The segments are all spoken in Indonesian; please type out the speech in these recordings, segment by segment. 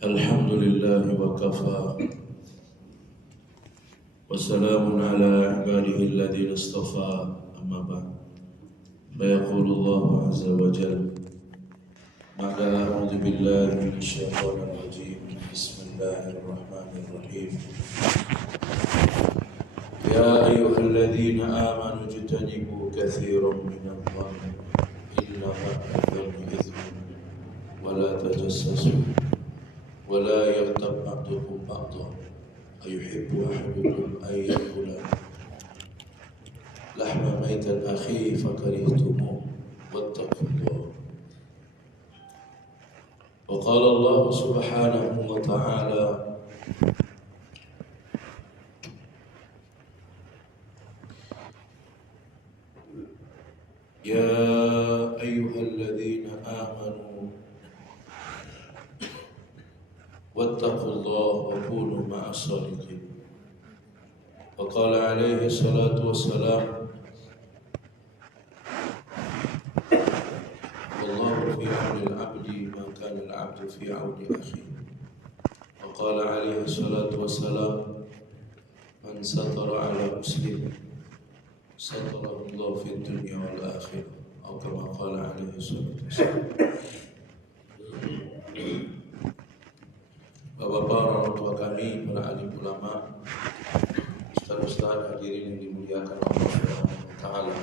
الحمد لله وكفى وسلام على عباده الذين اصطفى أما بعد فيقول الله عز وجل بعد أعوذ بالله من الشيطان الرجيم بسم الله الرحمن الرحيم يا أيها الذين آمنوا اجتنبوا كثيرا من الظن إن بعض الظن إثم ولا تجسسوا ولا يغتب بعضكم بعضا أيحب أحدكم أن يأكل لحم ميت أخيه فكرهتموه واتقوا الله. وقال الله سبحانه وتعالى يا أيها الذين آمنوا واتقوا الله وكونوا مع الصادقين. وقال عليه الصلاة والسلام والله في عون العبد ما كان العبد في عون أخيه. وقال عليه الصلاة والسلام من ستر على مسلم ستره الله في الدنيا والآخرة أو كما قال عليه الصلاة والسلام. Bapak-bapak, orang tua kami, para alim ulama, ustaz-ustaz, hadirin yang dimuliakan Allah Subhanahu wa taala.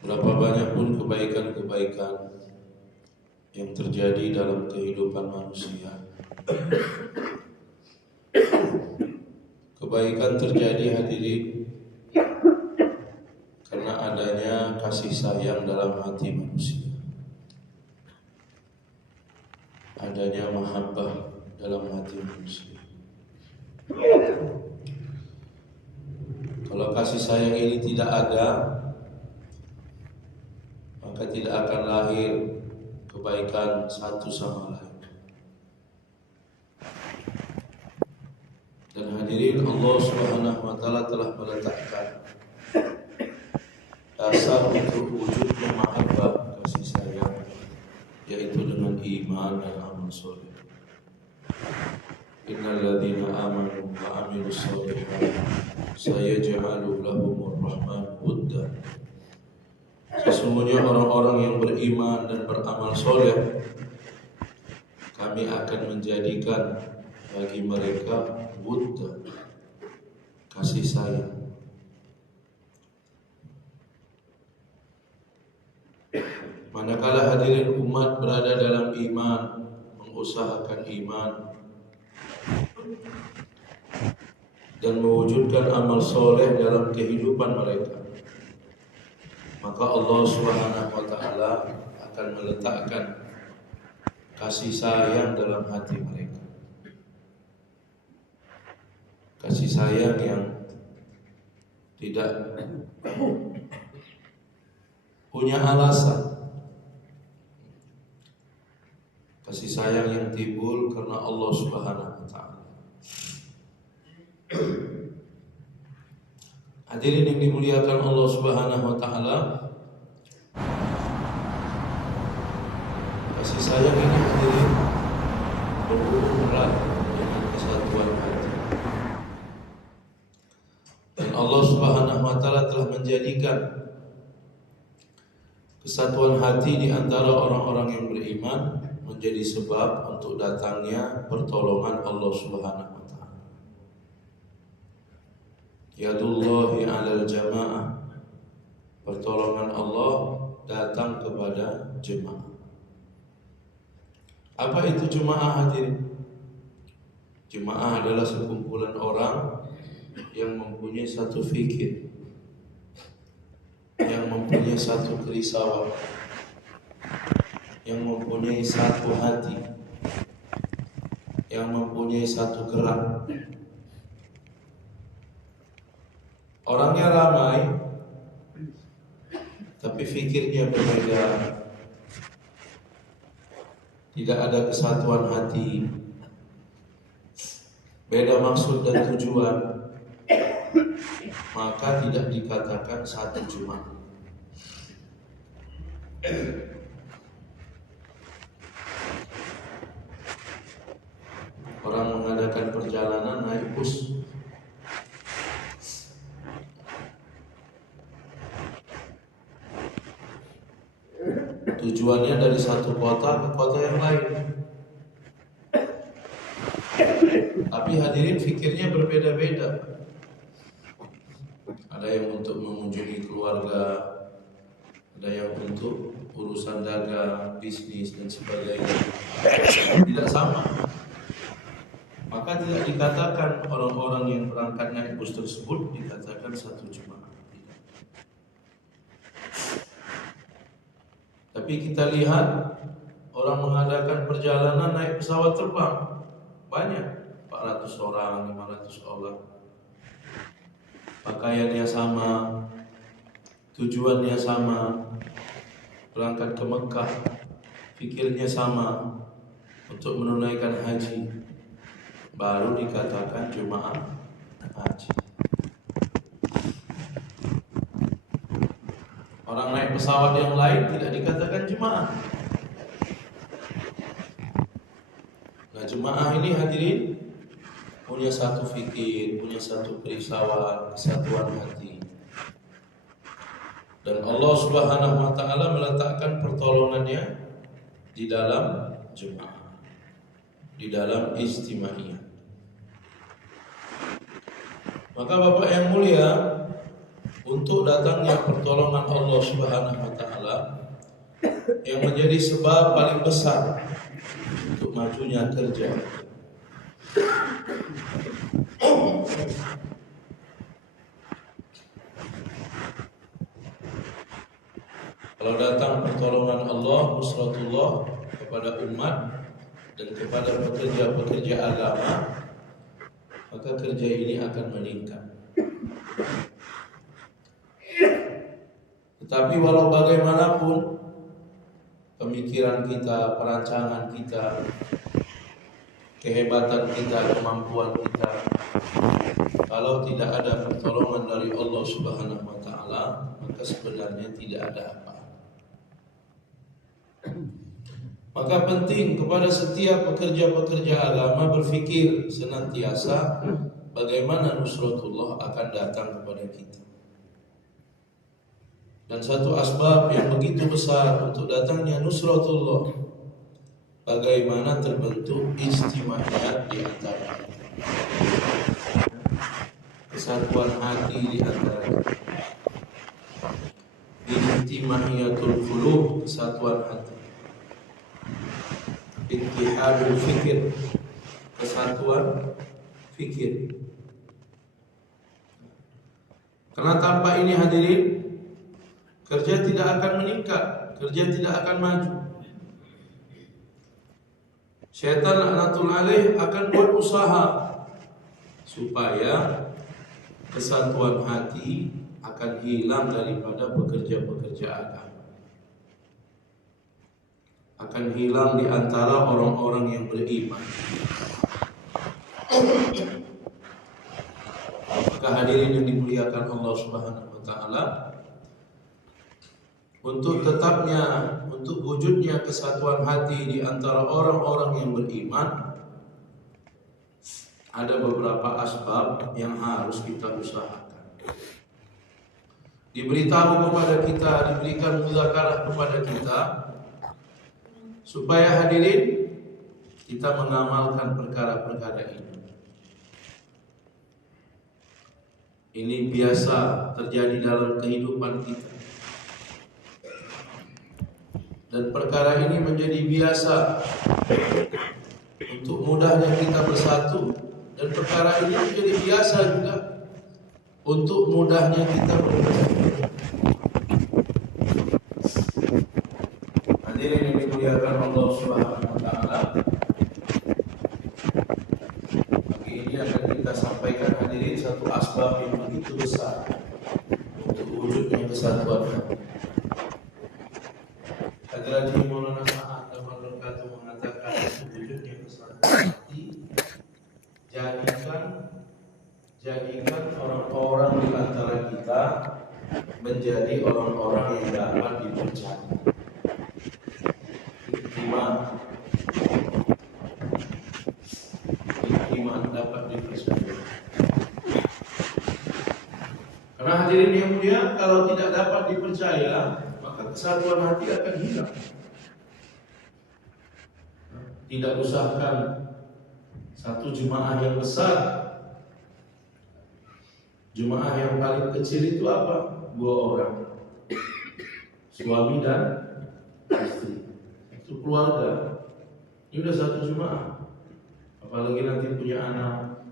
Berapa banyak pun kebaikan-kebaikan yang terjadi dalam kehidupan manusia. Kebaikan terjadi, hadirin, karena adanya kasih sayang dalam hati manusia, adanya mahabbah dalam hati manusia. Kalau kasih sayang ini tidak ada, maka tidak akan lahir kebaikan satu sama lain. Dan hadirin, Allah Subhanahu wa taala telah meletakkan dasar untuk wujudnya mahabbah, kasih sayang, yaitu dengan iman dan amal soleh. Innal ladzina amanu wa amilus solihati sayaj'alu lahumur rahman wudda. Sesungguhnya orang-orang yang beriman dan beramal soleh, kami akan menjadikan bagi mereka wudda, kasih sayang. Manakala hadirin umat berada dalam iman, mengusahakan iman dan mewujudkan amal soleh dalam kehidupan mereka, maka Allah Subhanahu wa taala akan meletakkan kasih sayang dalam hati mereka. Kasih sayang yang tidak punya alasan. Kasih sayang yang timbul karena Allah Subhanahu wa taala. Hadirin yang dimuliakan Allah Subhanahu wa taala, kasih sayang ini, hadirin, berhubungan erat dengan kesatuan hati. Dan Allah Subhanahu wa taala telah menjadikan kesatuan hati di antara orang-orang yang beriman menjadi sebab untuk datangnya pertolongan Allah Subhanahu wa taala. Yadullahi 'alal jamaah. Pertolongan Allah datang kepada jemaah. Apa itu jemaah, hadirin? Jemaah adalah sekumpulan orang yang mempunyai satu fikir, yang mempunyai satu kerisauan, yang mempunyai satu hati, yang mempunyai satu gerak. Orangnya ramai, tapi fikirnya berbeda. Tidak ada kesatuan hati, beda maksud dan tujuan, maka tidak dikatakan satu jemaah. Orang mengadakan perjalanan naik bus. Tujuannya dari satu kota ke kota yang lain. Tapi hadirin fikirnya berbeda-beda. Ada yang untuk mengunjungi keluarga, ada yang untuk urusan dagang, bisnis dan sebagainya. Tidak sama. Maka tidak dikatakan orang-orang yang berangkat naik bus tersebut dikatakan satu jemaah. Tapi kita lihat orang mengadakan perjalanan naik pesawat terbang banyak, 400 orang, 500 orang. Pakaiannya sama, tujuannya sama, berangkat ke Mekah, fikirnya sama untuk menunaikan haji, baru dikatakan jemaah haji. Orang naik pesawat yang lain tidak dikatakan jemaah. Nah, jemaah ini hadirin punya satu fikir, punya satu kerisauan, kesatuan hati. Dan Allah Subhanahu wa taala meletakkan pertolongannya di dalam jemaah, di dalam istimaiyah. Maka Bapak yang mulia, untuk datangnya pertolongan Allah Subhanahu wa taala yang menjadi sebab paling besar untuk majunya kerja. Kalau datang pertolongan Allah, nusratullah kepada umat dan kepada pekerja-pekerja agama, maka kerja ini akan meningkat. Tetapi walau bagaimanapun pemikiran kita, perancangan kita, kehebatan kita, kemampuan kita, kalau tidak ada pertolongan dari Allah Subhanahu wa taala, maka sebenarnya tidak ada apa. Maka penting kepada setiap pekerja-pekerja agama berfikir senantiasa bagaimana nusratullah akan datang kepada kita. Dan satu asbab yang begitu besar untuk datangnya nusratullah, bagaimana terbentuk istimaiyat di antara kita, kesatuan hati di antara kita, intimaiyatul qulub, kesatuan hati, ittihadul fikir, kesatuan fikir. Karena tanpa ini hadirin, kerja tidak akan meningkat, kerja tidak akan maju. Syaitan laknatul alaih akan buat usaha supaya kesatuan hati akan hilang daripada pekerja-pekerja agama, akan hilang di antara orang-orang yang beriman. Maka hadirin yang dimuliakan Allah Subhanahu wa taala, untuk tetapnya, untuk wujudnya kesatuan hati di antara orang-orang yang beriman, ada beberapa asbab yang harus kita usahakan. Diberitahu kepada kita, diberikan muzakarah kepada kita, supaya hadirin kita mengamalkan perkara-perkara ini. Ini biasa terjadi dalam kehidupan kita. Dan perkara ini menjadi biasa untuk mudahnya kita bersatu, dan perkara ini menjadi biasa juga untuk mudahnya kita bersatu. Hadirin yang dimuliakan Allah Subhanahu wa taala, pagi ini akan kita sampaikan hadirin satu asbab yang begitu besar untuk wujudnya kesatuan hati. Haji Maulana Sa'ad Al-Barakatuh mengatakan wujudnya kesatuan hati, jadikan orang-orang di antara kita menjadi orang-orang yang dapat dipercaya. hadirin yang mulia, kalau tidak dapat dipercaya, maka kesatuan hati akan hilang. Tidak usahkan satu jemaah yang besar. Jemaah yang paling kecil itu apa? 2 orang, suami dan istri. Itu keluarga. Ini udah satu jemaah. Apalagi nanti punya anak.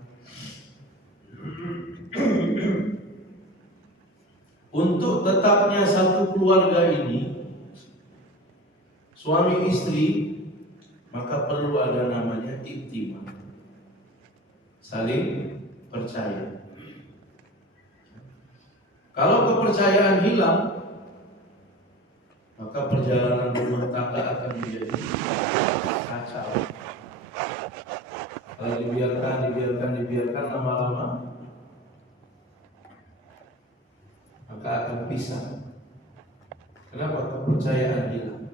Untuk tetapnya satu keluarga ini, suami istri, maka perlu ada namanya iktimah, saling percaya. Kalau kepercayaan hilang, maka perjalanan rumah tangga akan menjadi kacau. Kalau dibiarkan lama-lama, maka akan pisah. Kenapa? Kepercayaan hilang.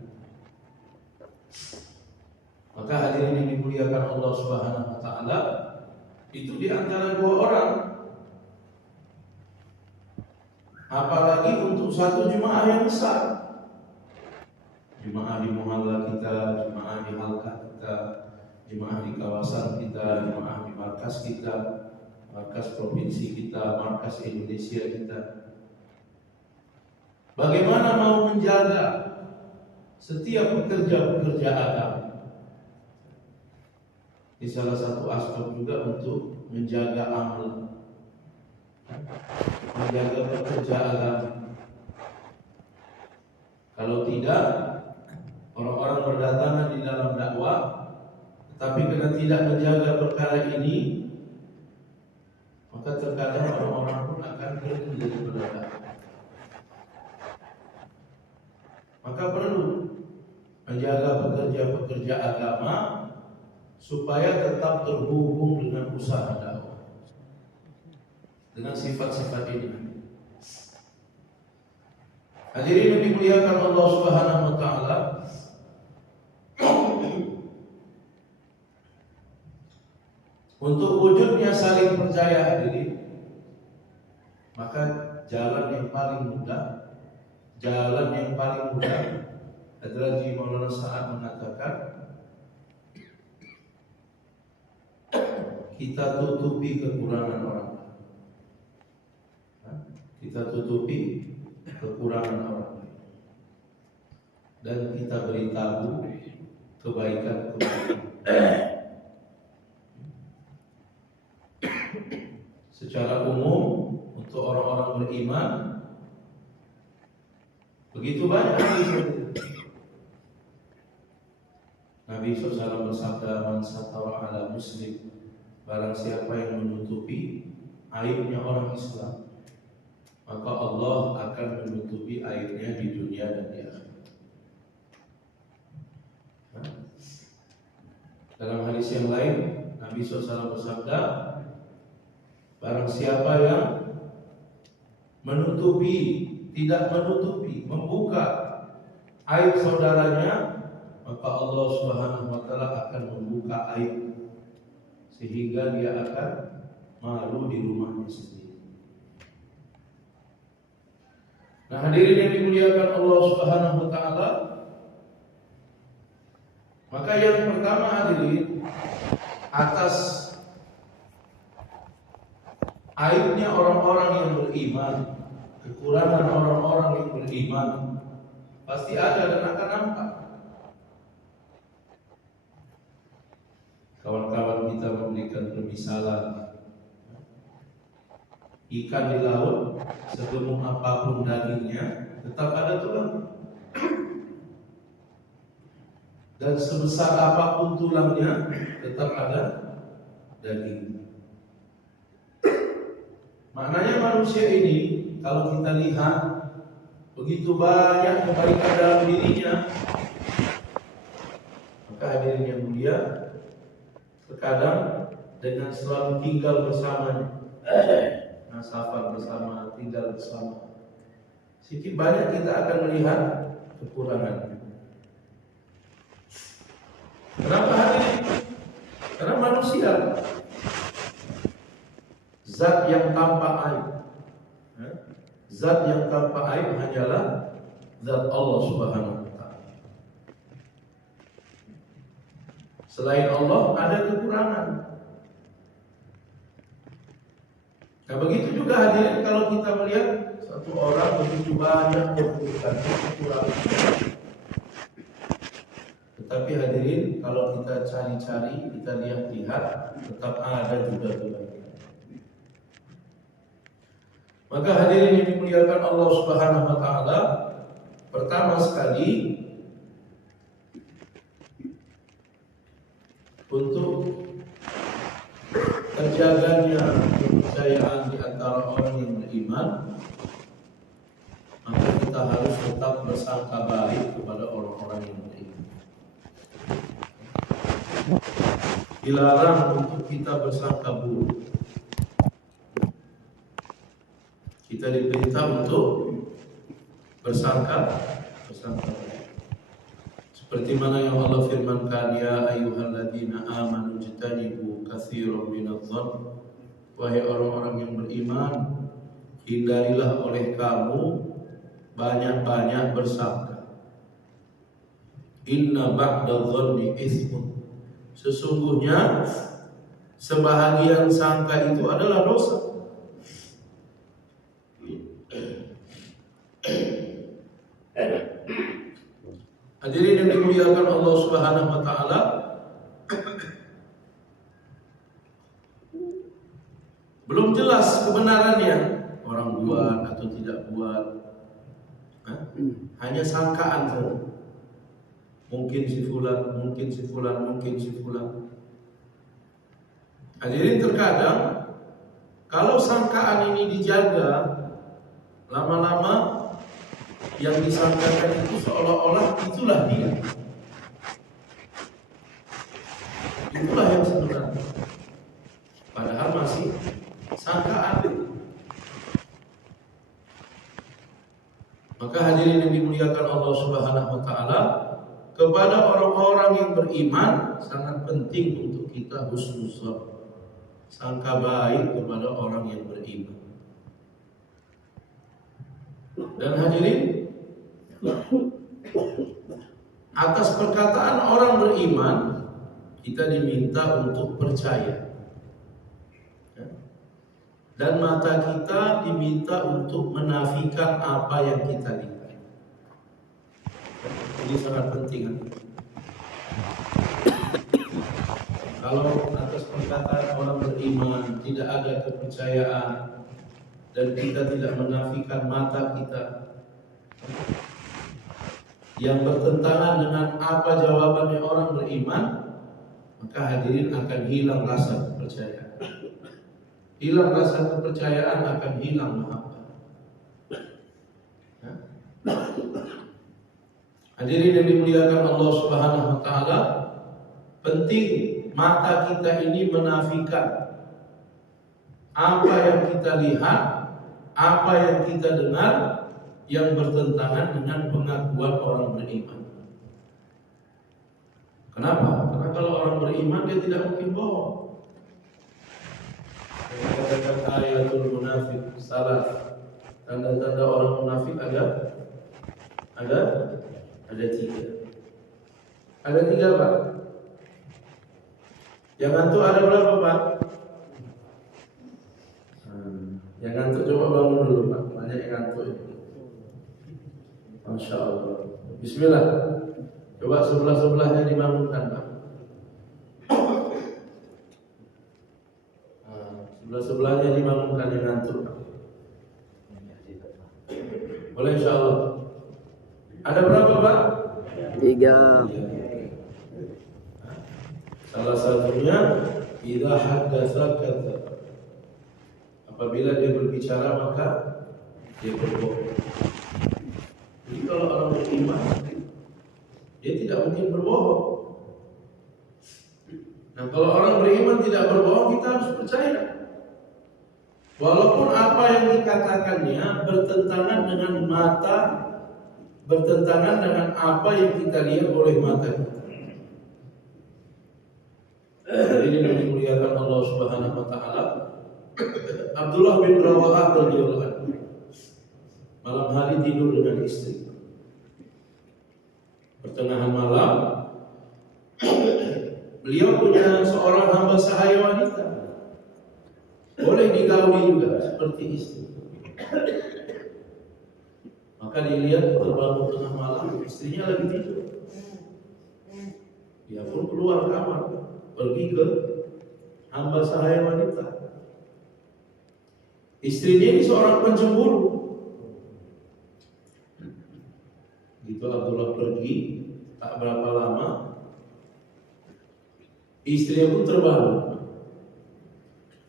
Maka hadirin yang dimuliakan Allah Subhanahu wa taala, itu di antara 2 orang. Apalagi untuk satu jemaah yang besar. Jemaah di muhalla kita, jemaah di halqah kita, jemaah di kawasan kita, jemaah di markas kita, markas provinsi kita, markas Indonesia kita. Bagaimana mau menjaga setiap pekerja-pekerja agama? Ini salah satu aspek juga untuk menjaga amal, menjaga pekerja agama. Kalau tidak, orang-orang berdatangan di dalam dakwah, tetapi karena tidak menjaga perkara ini, maka terkadang orang-orang pun akan pergi dari dakwah. Maka perlu menjaga pekerja-pekerja agama supaya tetap terhubung dengan usaha dakwah, dengan sifat-sifat ini. Hadirin yang dimuliakan Allah Subhanahu wa taala, untuk wujudnya saling percaya hadirin, maka jalan yang paling mudah adalah di Maulana Sa'ad mengatakan, kita tutupi kekurangan orang. Kita tutupi kekurangan orang dan kita beritahu kebaikan-kebaikan. Secara umum untuk orang-orang beriman begitu banyak Nabi SAW bersabda, man satara ala muslim, barang siapa yang menutupi aibnya orang Islam, maka Allah akan menutupi aibnya di dunia dan di akhirat. Dalam hadis yang lain, Nabi SAW bersabda, barang siapa yang tidak menutupi, membuka aib saudaranya, maka Allah Subhanahu wa taala akan membuka aib sehingga dia akan malu di rumahnya sendiri. Nah, hadirin yang dimuliakan Allah Subhanahu wa taala, maka yang pertama hadirin, atas aibnya orang-orang yang beriman, kekurangan orang-orang yang beriman pasti ada dan akan nampak. Kawan-kawan kita memberikan permisalan, ikan di laut segemuk apapun dagingnya tetap ada tulang, dan sebesar apapun tulangnya tetap ada daging. Maknanya manusia ini kalau kita lihat begitu banyak kebaikan dalam dirinya, maka hadirin yang mulia, terkadang dengan selalu tinggal bersama, nasafar bersama, tinggal bersama, sedikit banyak kita akan melihat kekurangannya. Kenapa hadirin? Karena manusia zat yang tanpa aib. Zat yang tanpa aib hanyalah zat Allah Subhanahu wa taala. Selain Allah ada kekurangan. Nah begitu juga hadirin kalau kita melihat satu orang begitu banyak kekurangan. Tetapi hadirin kalau kita cari-cari, kita lihat-lihat, tetap ada juga kebaikan. Maka hadirin yang dimuliakan Allah Subhanahu wa taala, pertama sekali untuk terjaganya kepercayaan di antara orang yang beriman, maka kita harus tetap bersangka baik kepada orang-orang yang beriman. Dilarang untuk kita bersangka buruk. Kita diperintah untuk bersangka baik. Seperti mana yang Allah firmankan, ya ayyuhalladzina amanu jtanibu katsiran minadh-dhann, wahai orang-orang yang beriman, hindarilah oleh kamu banyak-banyak bersangka. Inna ba'dadh-dhanni itsmun, sesungguhnya sebahagian sangka itu adalah dosa. Hadirin yang dimuliakan Allah Subhanahu wa taala, belum jelas kebenarannya orang buat atau tidak buat. Hanya sangkaan saja. Mungkin si fulan, mungkin si fulan, mungkin si fulan. Hadirin, terkadang kalau sangkaan ini dijaga, lama-lama yang disangkakan itu seolah-olah itulah dia. Itulah yang sebenarnya. Padahal masih sangkaan. Maka hadirin yang dimuliakan Allah Subhanahu wa taala, kepada orang-orang yang beriman sangat penting untuk kita husnuzon, sangka baik kepada orang yang beriman. Dan hadirin, atas perkataan orang beriman kita diminta untuk percaya, dan mata kita diminta untuk menafikan apa yang kita lihat. Ini sangat penting. Kalau atas perkataan orang beriman tidak ada kepercayaan dan kita tidak menafikan mata kita yang bertentangan dengan apa jawabannya orang beriman, maka hadirin akan hilang rasa kepercayaan. Hilang rasa kepercayaan, akan hilang mahabbah. Hadirin yang dimuliakan Allah Subhanahu wa taala, penting mata kita ini menafikan apa yang kita lihat, apa yang kita dengar yang bertentangan dengan pengakuan orang beriman. Kenapa? Karena kalau orang beriman dia tidak mungkin bohong. Katakan ayatul munafik salah. Tanda-tanda orang munafik ada tiga. Ada tiga, Pak. Yang ngantuk ada berapa, Pak? Yang ngantuk coba bangun dulu, Pak. Banyak yang ngantuk ini. Masya Allah. Bismillah. Coba sebelah-sebelahnya dibangunkan, Pak. Sebelah-sebelahnya dibangunkan yang ngantuk, Pak. Boleh, insya Allah. Ada berapa, Pak? 3. Salah satunya idza haddatsa kadzdzab. Apabila dia berbicara maka dia berbohong. Jadi kalau orang beriman dia tidak mungkin berbohong. Nah, kalau orang beriman tidak berbohong, kita harus percaya. Walaupun apa yang dikatakannya bertentangan dengan mata, bertentangan dengan apa yang kita lihat oleh mata kita. Ini dimuliakan Allah Subhanahu wa taala. Abdullah bin Rawahah radhiyallahu anhu malam hari tidur dengan istri. Pertengahan malam beliau punya seorang hamba sahaya wanita, boleh digauli juga seperti istri. Maka dilihat terbangun tengah malam, istrinya lagi tidur. Dia pun keluar kamar, pergi ke hamba sahaya wanita. Istrinya ini seorang pencemburu. Gitu Abdullah pergi, tak berapa lama istrinya pun terbangun.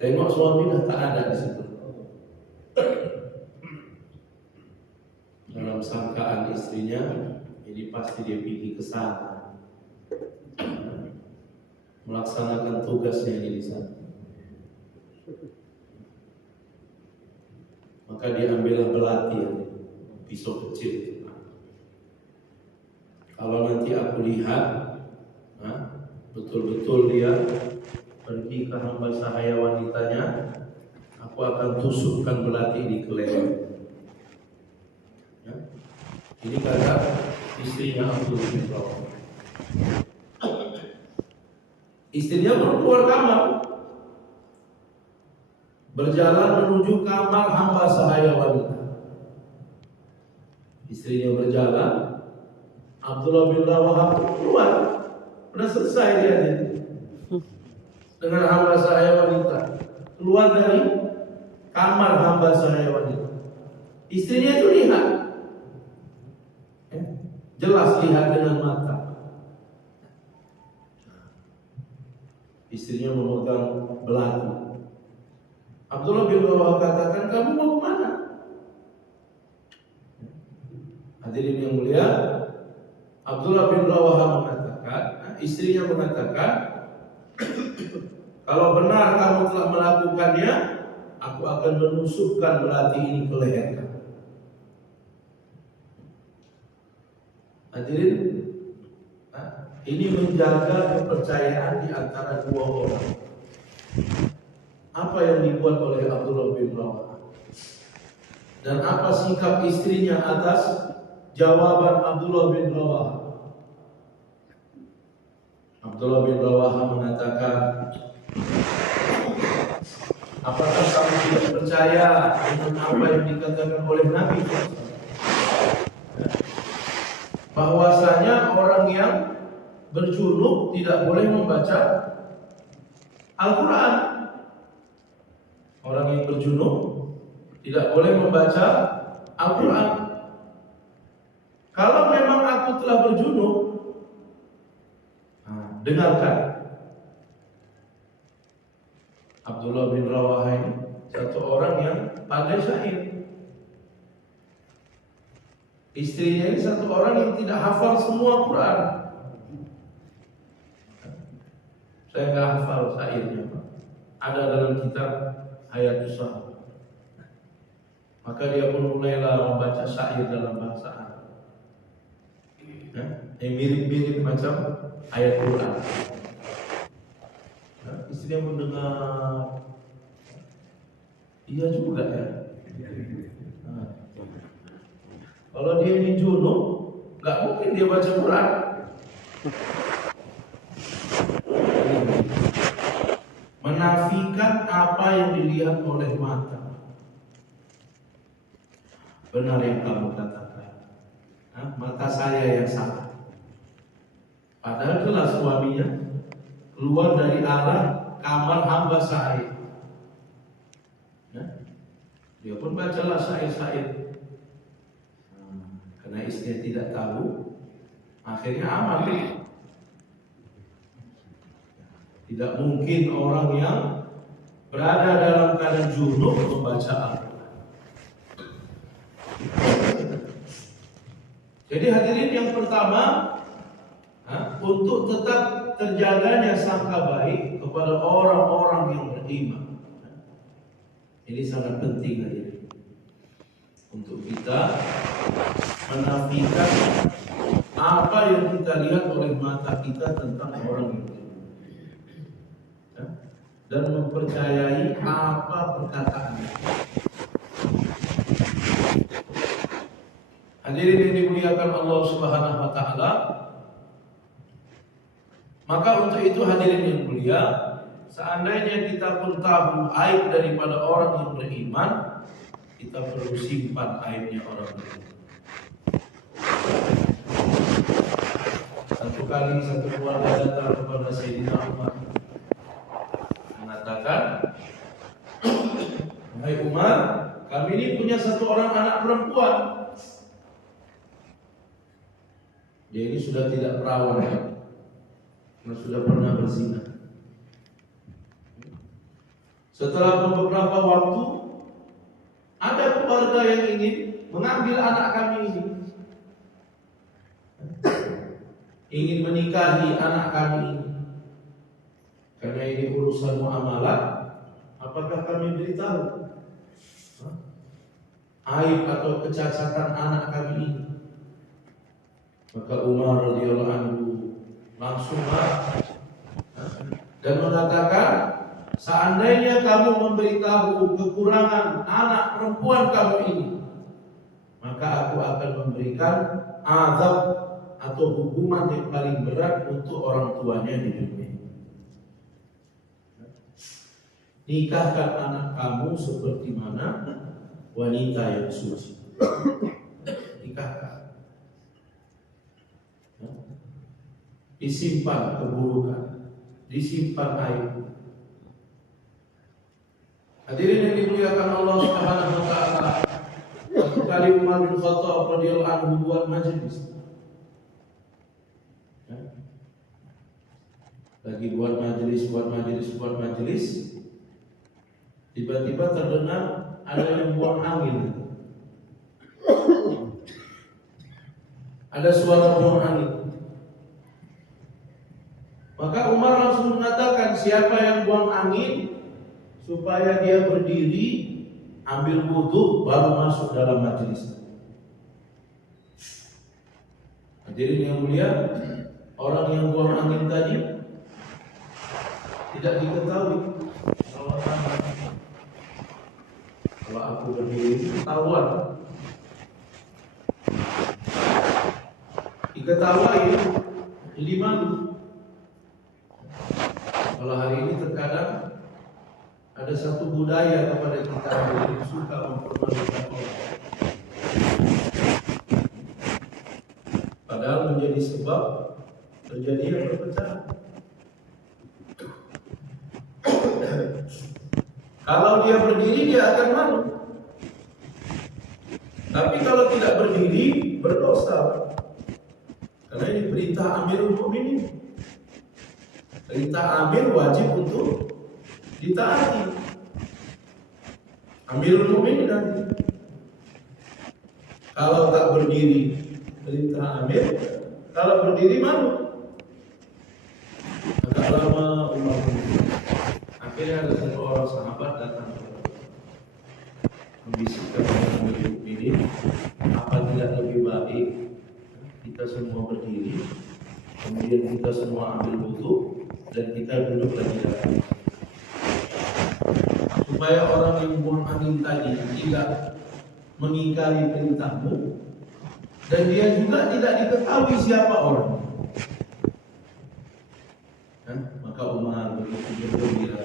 Tengok suami dah tak ada di situ. Dalam sangkaan istrinya, ini pasti dia pergi ke sana, melaksanakan tugasnya di sana. Maka dia ambillah belati, pisau kecil. Kalau nanti aku lihat, betul-betul dia pergi ke hamba sahaya wanitanya, aku akan tusukkan belati di leher. Ini kata istrinya Abdullah bin Rawahah. Istrinya pun keluar kamar, berjalan menuju kamar hamba sahaya wanita. Istrinya berjalan, Abdullah bin Rawahah keluar. Sudah selesai dia dengan hamba sahaya wanita, keluar dari kamar hamba sahaya wanita. Istrinya itu lihat, jelas lihat dengan mata. Istrinya memegang belati. Abdullah bin Rawahah katakan, kamu mau kemana? Hadirin yang mulia, Abdullah bin Rawahah mengatakan, istrinya mengatakan, kalau benar kamu telah melakukannya, aku akan menusukkan belati ini ke leher kamu. Hadirin, ini menjaga kepercayaan di antara dua orang. Apa yang dibuat oleh Abdullah bin Rawahah dan apa sikap istrinya atas jawaban Abdullah bin Rawahah. Abdullah bin Rawahah mengatakan, apakah kamu tidak percaya dengan apa yang dikatakan oleh Nabi? Bahwasanya orang yang berjunub tidak boleh membaca Al-Quran. Orang yang berjunub tidak boleh membaca Al-Quran. Kalau memang aku telah berjunub, dengarkan. Abdullah bin Rawahah ini satu orang yang pandai syair. Istrinya ini satu orang yang tidak hafal semua Quran. Saya nggak hafal syairnya, Pak. Ada dalam kitab Hayatus Sahabat. Maka dia pun mulailah membaca syair dalam bahasa Arab. Yang mirip-mirip macam ayat Quran. Istrinya mendengar, iya juga ya. Kalau dia ini junub, nggak mungkin dia baca Quran. Menafikan apa yang dilihat oleh mata. Benar yang kamu katakan, mata saya yang salah. Padahal jelas suaminya keluar dari arah kamar hamba sahaya. Dia pun bacalah syair-syair. Karena istrinya tidak tahu, akhirnya aman. Tidak mungkin orang yang berada dalam keadaan junub membaca Al-Quran. Jadi hadirin, yang pertama, untuk tetap terjaganya sangka baik kepada orang-orang yang beriman. Ini sangat penting hadirin, untuk kita menafikan apa yang kita lihat oleh mata kita tentang orang itu, dan mempercayai apa perkataannya. Hadirin yang dimuliakan Allah Subhanahu wa taala, maka untuk itu hadirin yang mulia, seandainya kita pun tahu aib daripada orang yang beriman, kita perlu simpan aibnya orang beriman. Satu kali satu keluarga datang kepada Sayyidina Umar mengatakan, "Hai Umar, kami ini punya satu orang anak perempuan. Dia ini sudah tidak perawan, karena sudah pernah berzina. Setelah beberapa waktu, ada keluarga yang ingin mengambil anak kami ini, ingin menikahi anak kami ini. Karena ini urusan muamalah, apakah kami beritahu aib atau kecacatan anak kami ini?" Maka Umar radhiyallahu anhu langsung marah dan mengatakan, "Seandainya kamu memberitahu kekurangan anak perempuan kamu ini, maka aku akan memberikan azab atau hukuman yang paling berat untuk orang tuanya di dunia. Nikahkan anak kamu seperti mana wanita yang suci. Nikahkan. Disimpan keburukan, disimpan aib." Hadirin yang dimuliakan Allah Subhanahu wa taala, satu kali Umar bin Khattab radhiyallahu anhu buat majelis. Lagi buat majelis, tiba-tiba terdengar ada yang buang angin. Ada suara buang angin. Maka Umar langsung mengatakan, "Siapa yang buang angin, supaya dia berdiri, ambil wudu, baru masuk dalam majelis." Hadirin yang mulia, orang yang buang angin tadi tidak diketahui. Kalau aku berdiri ketahuan, diketahui, jadi malu. Kalau hari ini terkadang ada satu budaya kepada kita yang suka mempermalukan orang, padahal menjadi sebab terjadinya perpecahan. Kalau dia berdiri, dia akan malu. Tapi kalau tidak berdiri, berdosa. Karena ini perintah Amirul Mukminin. Perintah amir wajib untuk ditaati. Amirul Mukminin nanti. Kalau tak berdiri, perintah amir. Kalau berdiri, malu. Agak lama Umar berdiri. Akhirnya ada satu orang sahabat datang membisikkan kepada Amirul Mukminin, "Apa tidak lebih baik kita semua berdiri, kemudian kita semua ambil wudu, dan kita duduk lagi dalam, supaya orang yang buang angin tadi tidak mengingkari perintahmu, dan dia juga tidak diketahui siapa orang." Maka Umar bergembira.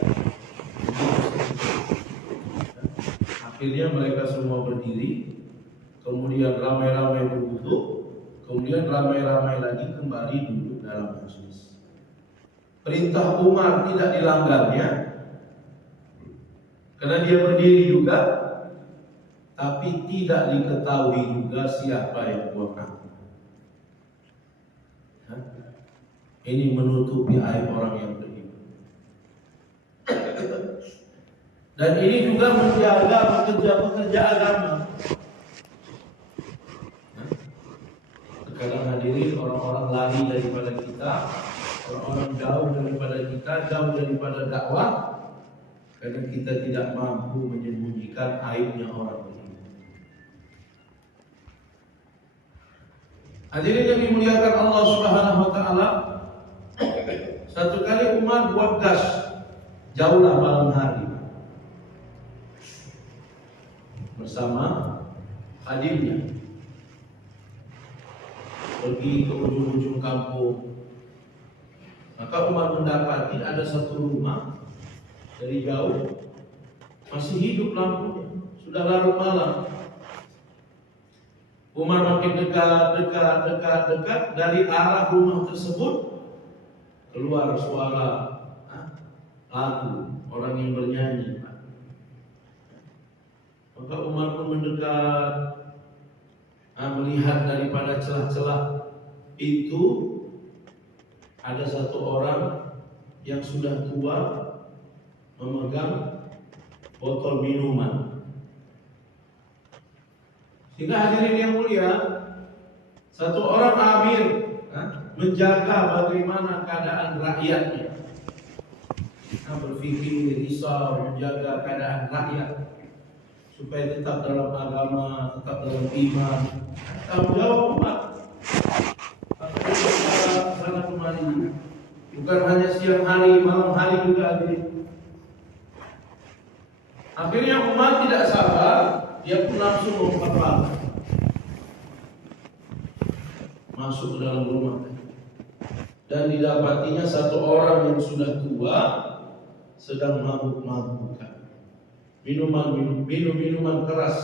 Akhirnya mereka semua berdiri, kemudian ramai-ramai berwudu, kemudian ramai-ramai lagi kembali duduk dalam majelis. Perintah Umar tidak dilanggarnya, karena dia berdiri juga, tapi tidak diketahui juga siapa yang buang angin. Ini menutupi aib orang yang beriman. Dan ini juga menjaga pekerja-pekerja agama. Terkadang hadirin, orang-orang lari daripada kita, orang-orang jauh daripada kita, jauh daripada dakwah, karena kita tidak mampu menyembunyikan aibnya orang ini. Hadirin yang dimuliakan Allah Subhanahu wa taala, satu kali Umar buat gas, jauhlah malam hari bersama adiknya. pergi ke ujung-ujung kampung. Maka Umar mendapati ada satu rumah dari jauh masih hidup lampunya, sudah larut malam. Umar makin dekat. Dari arah rumah tersebut keluar suara lagu, orang yang bernyanyi. Maka Umar pun mendekat, melihat daripada celah-celah itu ada satu orang yang sudah tua memegang botol minuman. Sehingga hadirin yang mulia, satu orang amir menjaga bagaimana keadaan rakyatnya. Berpikir, risau, menjaga keadaan rakyat supaya tetap dalam agama, tetap dalam iman. Tanggung jawab umat. Sana kemari. Bukan hanya siang hari, malam hari juga hadirin. Akhirnya Umar tidak sabar, dia pun langsung memperang, masuk ke dalam rumah dan didapatinya satu orang yang sudah tua sedang mabuk-mabukan, minum minuman keras,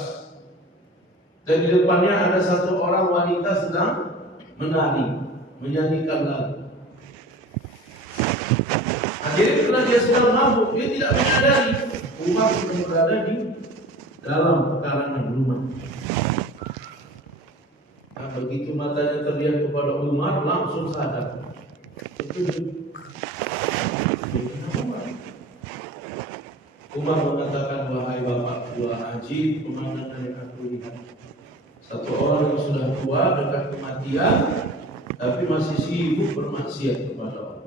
dan di depannya ada satu orang wanita sedang menari, menyanyikan lagu. Jadi karena dia sedang mabuk, dia tidak menyadari Umar sedang berada di dalam pekarangan rumah. Nah, begitu matanya terlihat kepada Umar, langsung sadar. Umar mengatakan, wahai bapak tua, ajib pemandangan yang aku lihat. Satu orang yang sudah tua dekat kematian, tapi masih sibuk bermaksiat kepada Allah.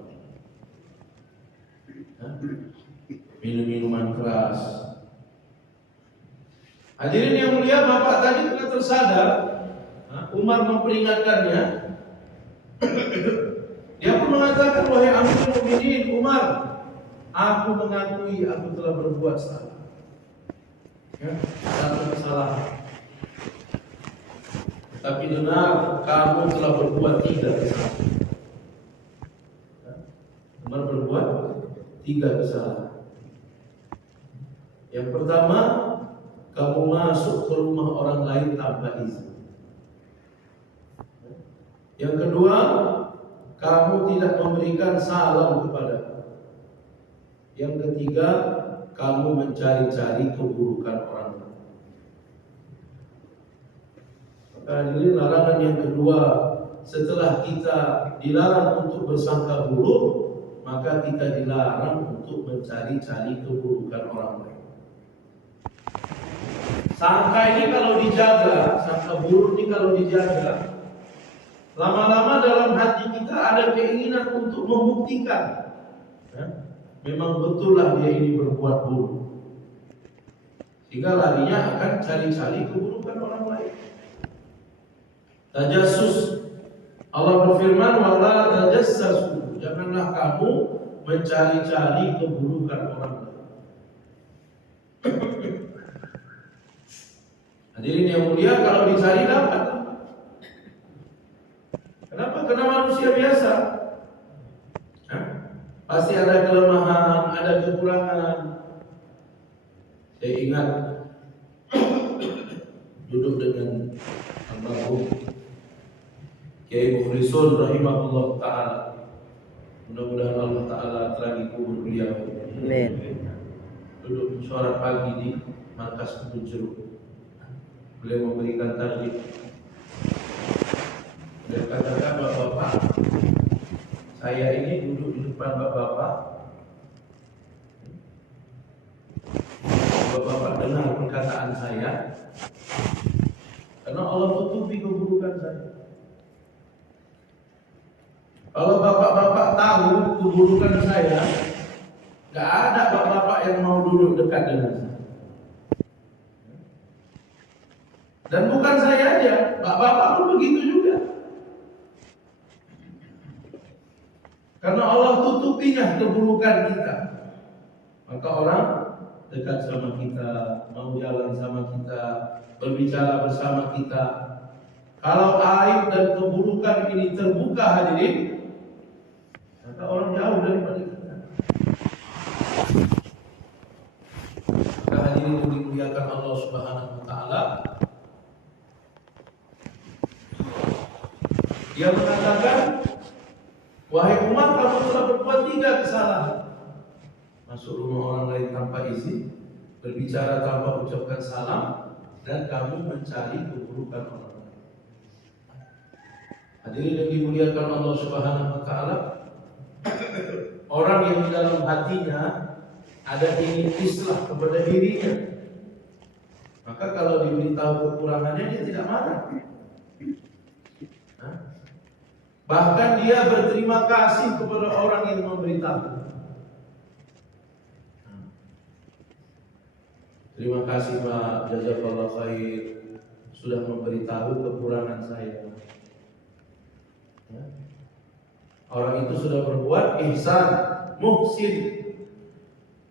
Minum minuman keras. Hadirin yang mulia, bapak tadi telah tersadar. Umar memperingatkannya. Dia pun mengatakan, wahai Amirul Mukminin Umar, aku mengakui aku telah berbuat salah. Satu kesalahan. Tapi benar, kamu telah berbuat 3 kesalahan. Umar berbuat 3 kesalahan. Yang pertama, kamu masuk ke rumah orang lain tanpa izin. Yang kedua, kamu tidak memberikan salam kepada. Yang ketiga, kamu mencari-cari keburukan orang lain. Maka ini larangan yang kedua. Setelah kita dilarang untuk bersangka buruk, maka kita dilarang untuk mencari-cari keburukan orang lain. Sangka ini kalau dijaga, sangka buruk ini kalau dijaga, lama-lama dalam hati kita ada keinginan untuk membuktikan, memang betullah dia ini berbuat buruk. Sehingga larinya akan cari-cari keburukan orang lain. Tajassus. Allah berfirman, wala tajassasu. Janganlah kamu mencari-cari keburukan orang lain. Hadirin yang mulia, kalau dicari dapat. Kenapa? Karena manusia biasa. Pasti ada kelemahan, ada kekurangan. Saya ingat duduk dengan almarhum Kiai Mukhlisun rahimahullah ta'ala. Mudah-mudahan Allah ta'ala terangi kubur beliau. Amin. Duduk musyawarah pagi di markas Kebun Jeruk. Beliau memberikan target. Beliau katakan, bapak-bapak, saya ini duduk di depan bapak-bapak. Bapak-bapak dengar perkataan saya, karena Allah tutupi keburukan saya. Kalau bapak-bapak tahu keburukan saya, gak ada bapak-bapak yang mau duduk dekat dengan saya. Dan bukan saya aja, bapak-bapak pun begitu juga. Karena Allah tutupinya keburukan kita, maka orang dekat sama kita, mau jalan sama kita, berbicara bersama kita, Kalau aib dan keburukan ini terbuka hadirin, maka orang jauh daripada kita. Maka hadirin yang dimuliakan Allah Subhanahu wa taala, dia mengatakan, wahai umat, kamu telah berbuat 3 kesalahan. Masuk rumah orang lain tanpa izin, berbicara tanpa ucapkan salam, dan kamu mencari keburukan orang lain. Hadirin yang dimuliakan Allah Subhanahu wa taala, orang yang di dalam hatinya ada ingin islah kepada dirinya, maka kalau diberitahu kekurangannya dia tidak marah. Bahkan dia berterima kasih kepada orang yang memberitahu. Terima kasih Pak, jazakallah khair, sudah memberitahu kekurangan saya. Orang itu sudah berbuat ihsan, muhsin.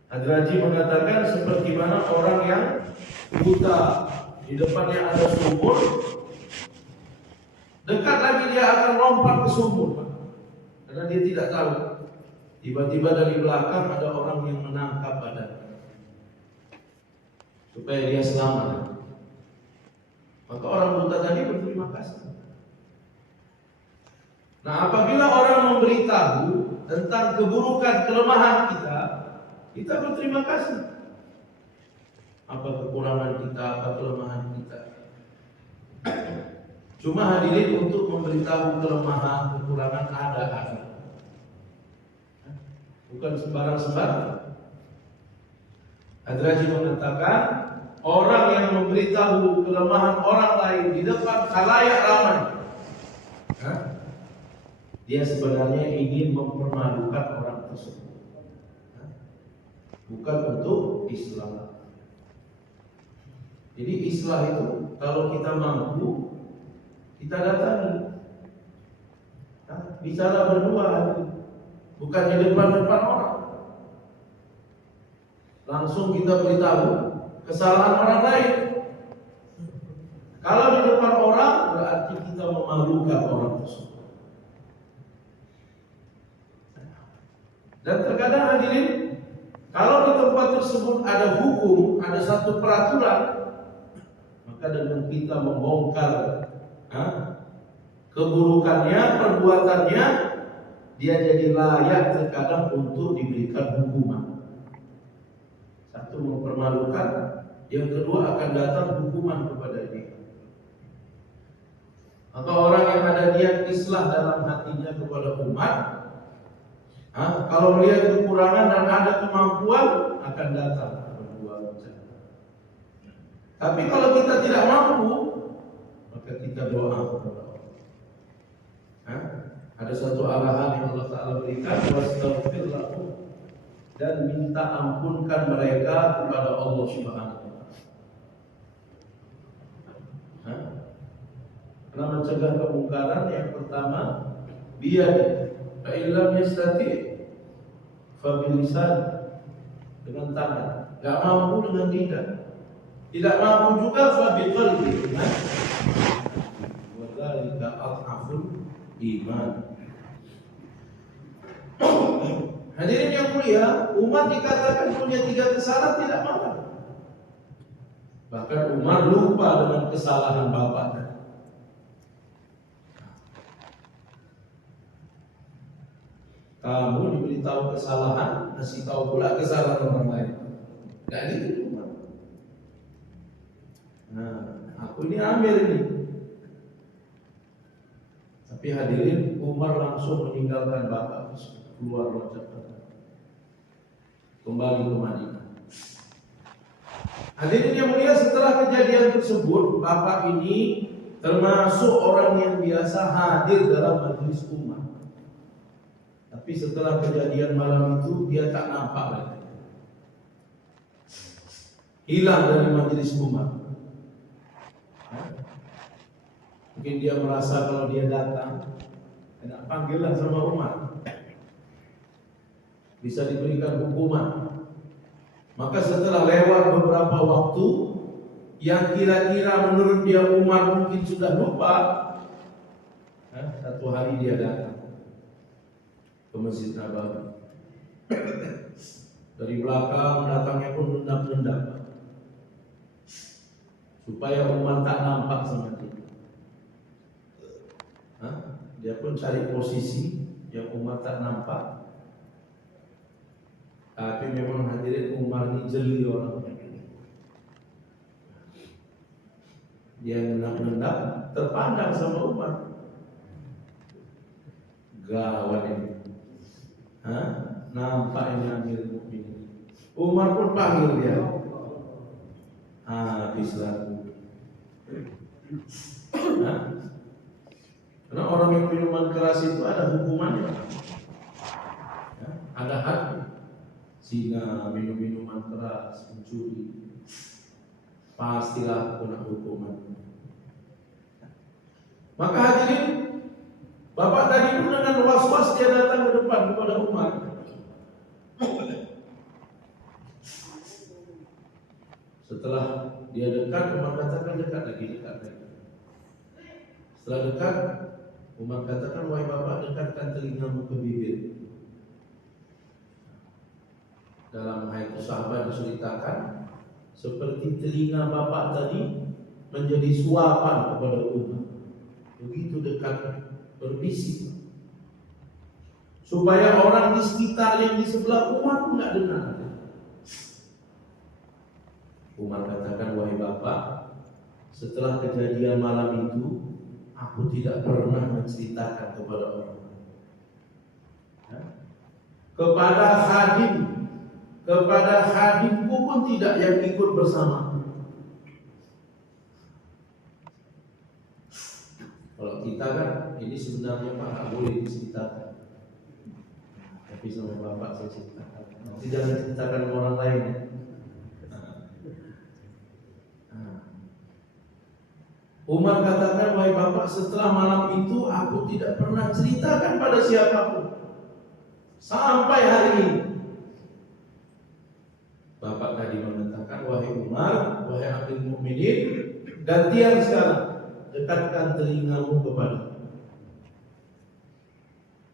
Hadraji mengatakan seperti mana orang yang buta, di depannya ada sumur, dekat lagi dia akan lompat ke sumur, karena dia tidak tahu. Tiba-tiba dari belakang ada orang yang menangkap badan supaya dia selamat. Maka orang buta tadi berterima kasih. Nah, apabila orang memberitahu tentang keburukan, kelemahan kita, kita berterima kasih. Apa kekurangan kita, apa kelemahan kita. Cuma hadirin, untuk memberitahu kelemahan, kekurangan ada. Bukan sembarang-sembarang. Hadraji mengatakan, orang yang memberitahu kelemahan orang lain di depan khalayak ramai, dia sebenarnya ingin mempermalukan orang tersebut, bukan untuk islah. Jadi islah itu kalau kita mampu, kita datangi, bicara berdua, bukan di depan-depan orang. Langsung kita beritahu kesalahan orang lain. Kalau di depan orang, berarti kita memalukan orang tersebut. Dan terkadang hadirin, kalau di tempat tersebut ada hukum, ada satu peraturan, maka dengan kita membongkar keburukannya, perbuatannya, dia jadi layak terkadang untuk diberikan hukuman. Satu, mempermalukan, yang kedua akan datang hukuman kepada dia. Maka orang yang ada niat islah dalam hatinya kepada umat, kalau melihat kekurangan dan ada kemampuan, akan datang berbuat. Tapi kalau kita tidak mampu, maka kita doa kepada Allah. Ada satu arahan yang Allah Ta'ala berikan, wastaghfir lahum, dan minta ampunkan mereka kepada Allah Subhanahu wa Ta'ala. Karena mencegah kemungkaran, yang pertama, biyadi, fa illam yastati fa bilisan, dengan tangan. Enggak mampu dengan lidah. Tidak mampu juga fa biqalbi, wa dzalika adhaful iman. Hadirin yang mulia, Umar dikatakan punya 3 kesalahan, tidak marah. Bahkan Umar lupa dengan kesalahan bapaknya. Kamu diberitahu kesalahan, kasih tahu pula kesalahan orang lain. Gak gitu Umar. Aku ini ambil ini. Tapi hadirin, Umar langsung meninggalkan bapak, keluar loncat kembali ke Madinah. Hadirin yang mulia, setelah kejadian tersebut, bapak ini termasuk orang yang biasa hadir dalam majelis umat. Tapi setelah kejadian malam itu, dia tak nampak lagi. Hilang dari majelis umat. Mungkin dia merasa kalau dia datang, nak panggillah sama umat, bisa diberikan hukuman. Maka setelah lewat beberapa waktu, yang kira-kira menurut dia Umar mungkin sudah lupa, satu hari dia datang ke Masjid Nabawi. Dari belakang datangnya pun nendap-nendap supaya Umar tak nampak sama dia. Dia pun cari posisi yang Umar tak nampak. Tapi memang hadirin, Umar ini jeli orang. Dia nendap-nendap terpandang sama Umar. Gawat ini. Nampak ini Amirul Mukminin. Umar pun panggil dia. Habis lagu. Karena orang yang minuman keras itu ada hukumannya. Ada hadnya. Zina, minum minuman keras, mencuri, pastilah kena hukuman. Maka hadirin, bapak tadi pun dengan was-was dia datang ke depan kepada Umar. Setelah dia dekat, Umar katakan dekat lagi. Setelah dekat, Umar katakan, wahai bapak, dekatkan telingamu ke bibir. Dalam ayat sahabat diceritakan seperti telinga bapak tadi menjadi suapan kepada Umar. Begitu dekat berbisik supaya orang di sekitar yang di sebelah Umar pun tidak dengar. Umar katakan, wahai bapak, setelah kejadian malam itu aku tidak pernah menceritakan kepada orang. Kepada hadimku pun tidak yang ikut bersama. Kalau kita kan ini sebenarnya Pak nggak boleh diceritakan, tapi sama bapak saya ceritakan. Nanti jangan ceritakan sama orang lain. Umar katakan, wahai bapak, setelah malam itu aku tidak pernah ceritakan pada siapapun sampai hari ini. Bapak tadi mengatakan, wahai Umar, wahai Amirul Mukminin, gantian sekarang, dekatkan telingamu kepada.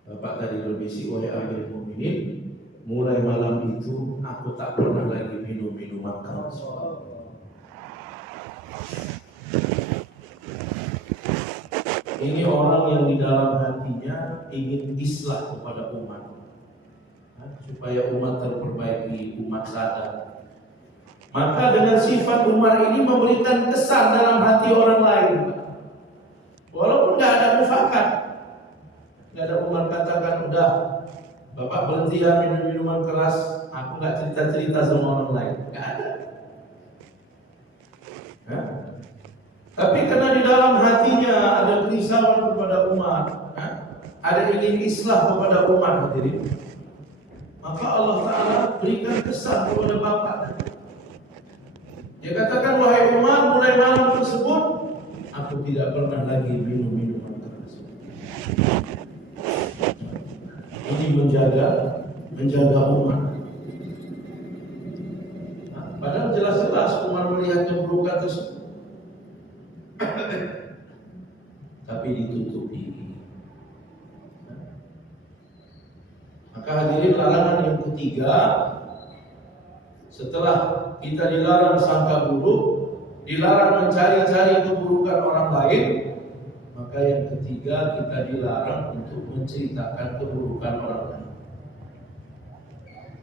Bapak tadi berbisik, wahai Amirul Mukminin, mulai malam itu aku tak pernah lagi minum minuman keras. Ini orang yang di dalam hatinya ingin islah kepada umat, supaya umat terperbaiki, umat sadar. Maka dengan sifat Umar ini memberikan kesan dalam hati orang lain. Walaupun tidak ada mufakat, tidak ada Umar katakan, udah bapak berhenti ya minum minuman keras, aku nggak cerita-cerita sama orang lain. Nggak ada. Tapi karena di dalam hatinya ada kerisauan kepada Umar, ada ingin islah kepada Umar, hadirin, maka Allah Ta'ala berikan kesan kepada bapak. Dia katakan, wahai Umar, mulai malam tersebut aku tidak pernah lagi minum minuman keras. Ini menjaga Umar. Padahal jelas-jelas Umar melihat keburukan tersebut, tapi ditutupi. Maka hadirin, larangan yang ketiga, setelah kita dilarang sangka buruk, dilarang mencari-cari keburukan orang lain, maka yang ketiga kita dilarang untuk menceritakan keburukan orang lain.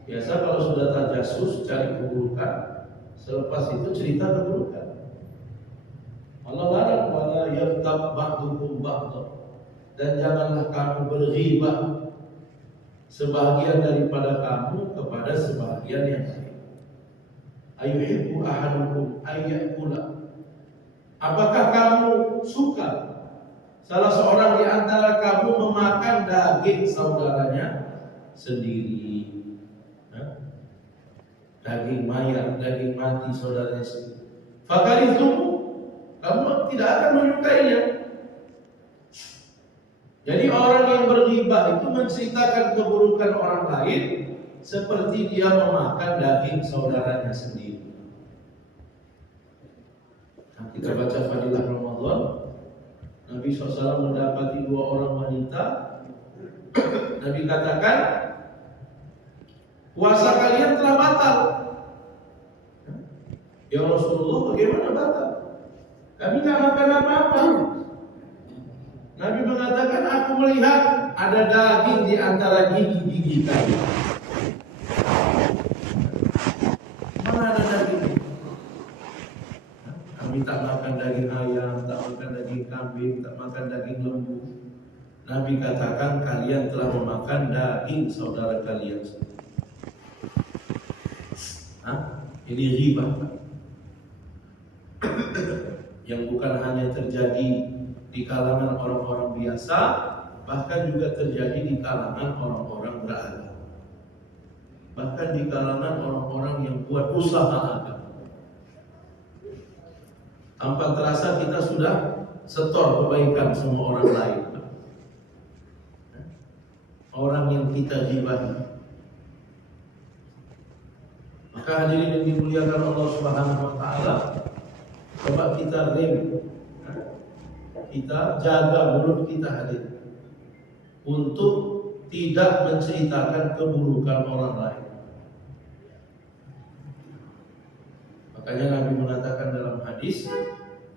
Biasa kalau sudah tajasus cari keburukan, selepas itu cerita keburukan. Allah larang, wala yaghtab ba'dukum ba'dha, dan janganlah kamu berghibah sebahagian daripada kamu kepada sebahagian yang lain. Ayuhibbu ahadukum ayyakula, apakah kamu suka salah seorang di antara kamu memakan daging saudaranya sendiri? Daging mayat, daging mati saudaranya sendiri. Fakarihtumu, kamu tidak akan menyukainya. Jadi orang yang berghibah itu menceritakan keburukan orang lain seperti dia memakan daging saudaranya sendiri. Nah, kita baca fadilah Ramadan. Nabi SAW mendapati 2 orang wanita. Nabi katakan, puasa kalian telah batal. Ya Rasulullah, bagaimana batal? Kami tidak makan apa-apa. Nabi mengatakan, aku melihat ada daging di antara gigi-gigi kami. Mana ada daging? Kami tak makan daging ayam, tak makan daging kambing, tak makan daging lembu. Nabi katakan, kalian telah memakan daging saudara kalian. Ini riba yang bukan hanya terjadi di kalangan orang-orang biasa, bahkan juga terjadi di kalangan orang-orang beragama, bahkan di kalangan orang-orang yang buat usaha agama. Tanpa terasa kita sudah setor kebaikan sama orang lain, orang yang kita gibahi. Maka hadirin yang dimuliakan Allah Subhanahu wa taala, coba kita rem, kita jaga mulut kita hadir untuk tidak menceritakan keburukan orang lain. Makanya Nabi mengatakan dalam hadis,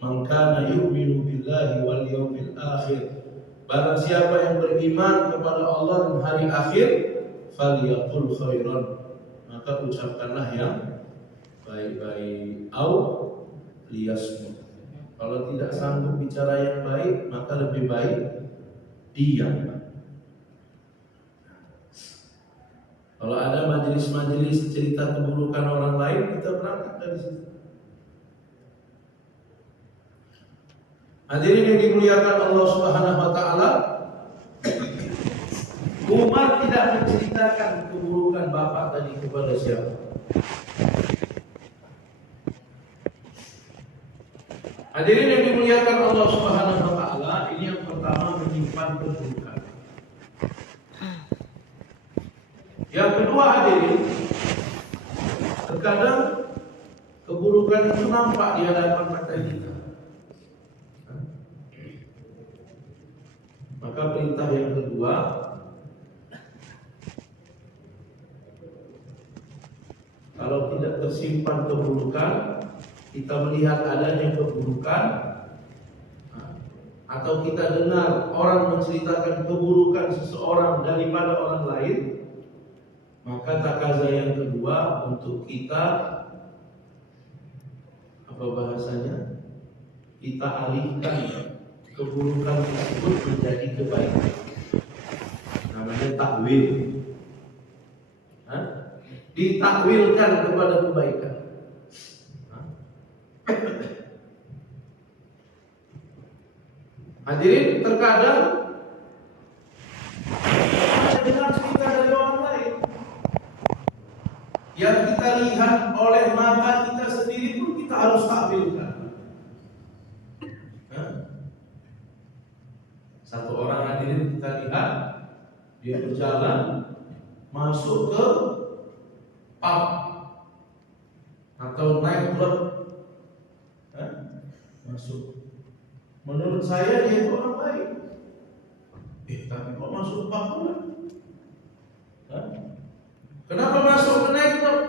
"Man kana yu'minu billahi wal yawmil akhir." Barang siapa yang beriman kepada Allah dan hari akhir, falyaqul khairan, maka ucapkanlah yang baik-baik, au liyasmut. Kalau tidak sanggup bicara yang baik, maka lebih baik diam. Kalau ada majelis-majelis cerita keburukan orang lain, kita berangkat dari situ. Hadirin yang dimuliakan Allah Subhanahu wa taala, Umar tidak menceritakan keburukan bapak tadi kepada siapa. Hadirin yang dimuliakan Allah Subhanahu wa taala, ini yang pertama, menyimpan keburukan. Yang kedua hadirin, terkadang keburukan itu nampak di hadapan mata kita. Maka perintah yang kedua, kalau tidak tersimpan keburukan, kita melihat adanya keburukan, atau kita dengar orang menceritakan keburukan seseorang daripada orang lain, maka takaza yang kedua untuk kita, apa bahasanya, kita alihkan keburukan tersebut menjadi kebaikan. Namanya takwil. Ditakwilkan kepada kebaikan. Hadirin, terkadang ada dengar cerita dari orang lain yang kita lihat oleh mata kita sendiri pun kita harus takwilkan. Satu orang hadirin kita lihat, dia berjalan masuk ke pub atau night club, masuk. Menurut saya dia itu orang baik. Tapi kok masuk pub pula? Kenapa masuk ke night club?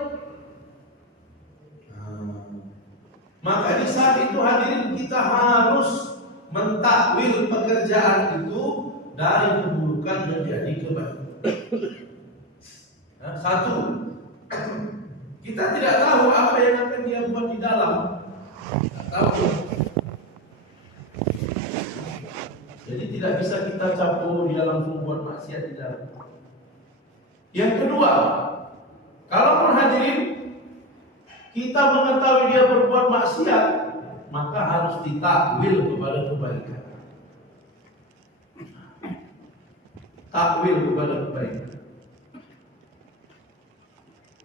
Maka di saat itu hadirin kita harus mentakwil pekerjaan itu dari keburukan menjadi kebaikan. Satu, kita tidak tahu apa yang akan dia buat di dalam. Tidak tahu. Jadi tidak bisa kita campur dia langsung buat maksiat di dalam. Yang kedua, kalau hadirin kita mengetahui dia berbuat maksiat, maka harus ditakwil kepada kebaikan. Takwil kepada kebaikan.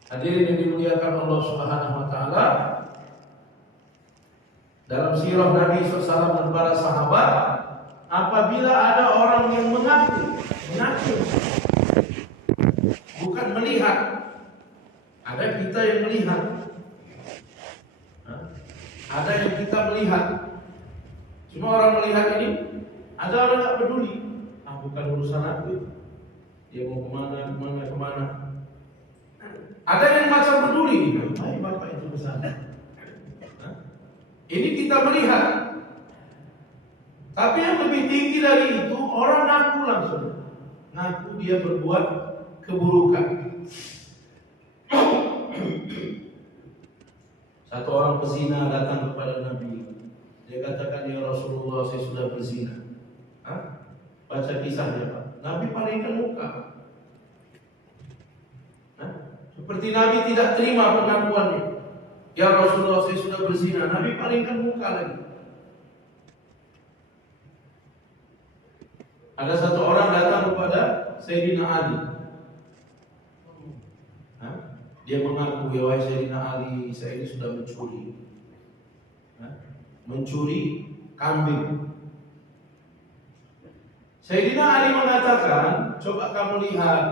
Hadirin yang dimuliakan Allah Subhanahu wa taala, dalam sirah Nabi SAW dan para sahabat, apabila ada orang yang mengaku, bukan melihat, ada kita yang melihat, Ada yang kita melihat. Cuma orang melihat ini, ada orang nggak peduli. Bukan urusan aku itu. Dia mau kemana. Ada yang macam peduli. Hai bapak itu kesana. Ini kita melihat. Tapi yang lebih tinggi dari itu, orang ngaku langsung. Ngaku dia berbuat keburukan. Satu orang pezina datang kepada Nabi. Dia katakan, ya Rasulullah, saya sudah berzina. Baca kisahnya Pak. Nabi palingkan muka. Seperti Nabi tidak terima pengakuannya. Ya Rasulullah, saya sudah berzina. Nabi palingkan muka lagi. Ada satu orang datang kepada Sayyidina Ali. Dia mengaku, ya wahai Sayyidina Ali, saya ini sudah mencuri. Mencuri kambing. Sayyidina Ali mengatakan, coba kamu lihat.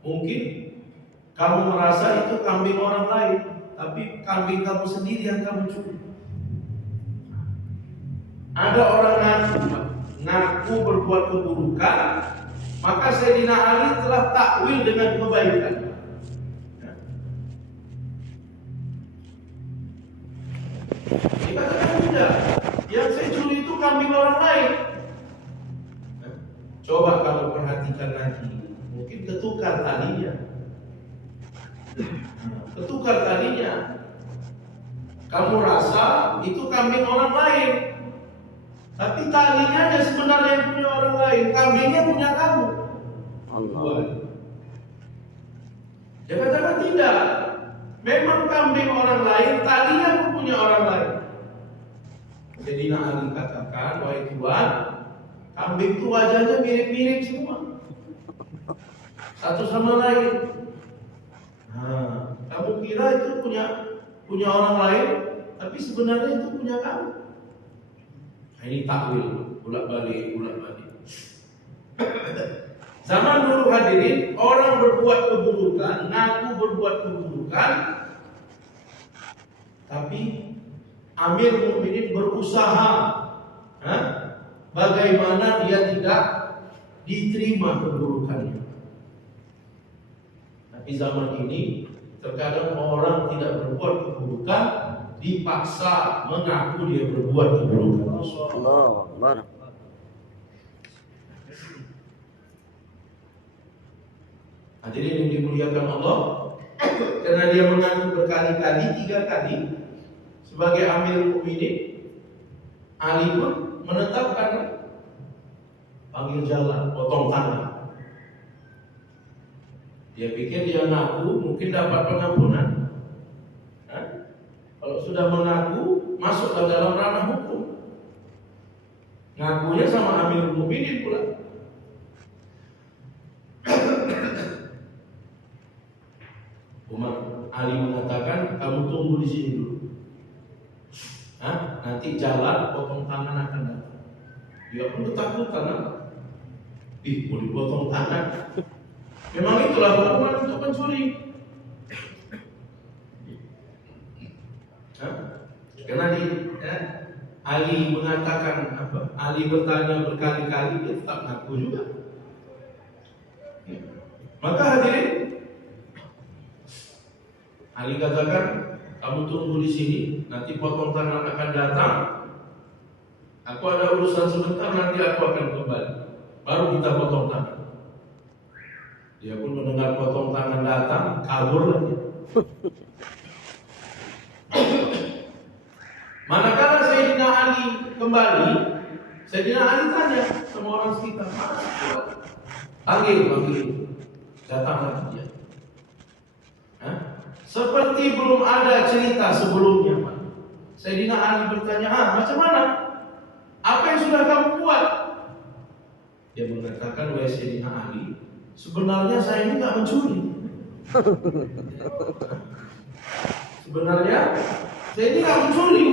Mungkin kamu merasa itu kambing orang lain, tapi kambing kamu sendiri yang kamu curi. Ada orang ngaku berbuat keburukan, maka Sayyidina Ali telah takwil dengan kebaikan. Dikatakan tidak, yang saya curi itu kambing orang lain. Coba kamu perhatikan lagi, mungkin ketukar talinya. Kamu rasa itu kambing orang lain, tapi talinya ada sebenarnya yang punya orang lain. Kambingnya punya kamu. Allah. Dia katakan tidak. Memang kambing orang lain, talinya pun punya orang lain. Jadi Ali katakan, wahai Tuhan, kambing itu wajahnya mirip-mirip semua, satu sama lain. Kamu kira itu punya orang lain, tapi sebenarnya itu punya kamu. Ini takwil, bolak-balik. Zaman dulu hadirin, orang berbuat keburukan, ngaku berbuat keburukan, tapi Amir Mukminin berusaha bagaimana dia tidak diterima keburukannya. Tapi zaman ini terkadang orang tidak berbuat keburukan dipaksa mengaku dia berbuat keburukan. Allah. Hadirin yang dimuliakan Allah, karena dia mengaku berkali-kali, 3 kali sebagai Amir Mukminin, Ali pun menetapkan panggil jalan, potong tangan. Dia pikir dia ngaku mungkin dapat pengampunan. Kalau sudah mengaku, masuklah dalam ranah hukum. Ngakunya sama Amir Mukminin pula. Ali mengatakan, kamu tunggu di sini dulu. Nanti jalan potong tangan akan datang. Dia pun ketakutan. Mau dipotong tangan. Memang itulah hukuman untuk pencuri. Karena Ali mengatakan apa? Ali bertanya berkali-kali, dia tetap ngaku juga. Maka hadirin, Ali katakan, kamu tunggu di sini, nanti potong tangan akan datang. Aku ada urusan sebentar, nanti aku akan kembali. Baru kita potong tangan. Dia pun mendengar potong tangan datang, kabur lagi. Manakala Sayyidina Ali kembali, Sayyidina Ali tanya sama orang sekitar, mana sih? Panggil. Datang lagi dia. Seperti belum ada cerita sebelumnya, Pak. Sayyidina Ali bertanya, macam mana? Apa yang sudah kamu buat? Dia mengatakan, wahai Sayyidina Ali, sebenarnya saya ini tak mencuri. Sebenarnya saya ini tak mencuri.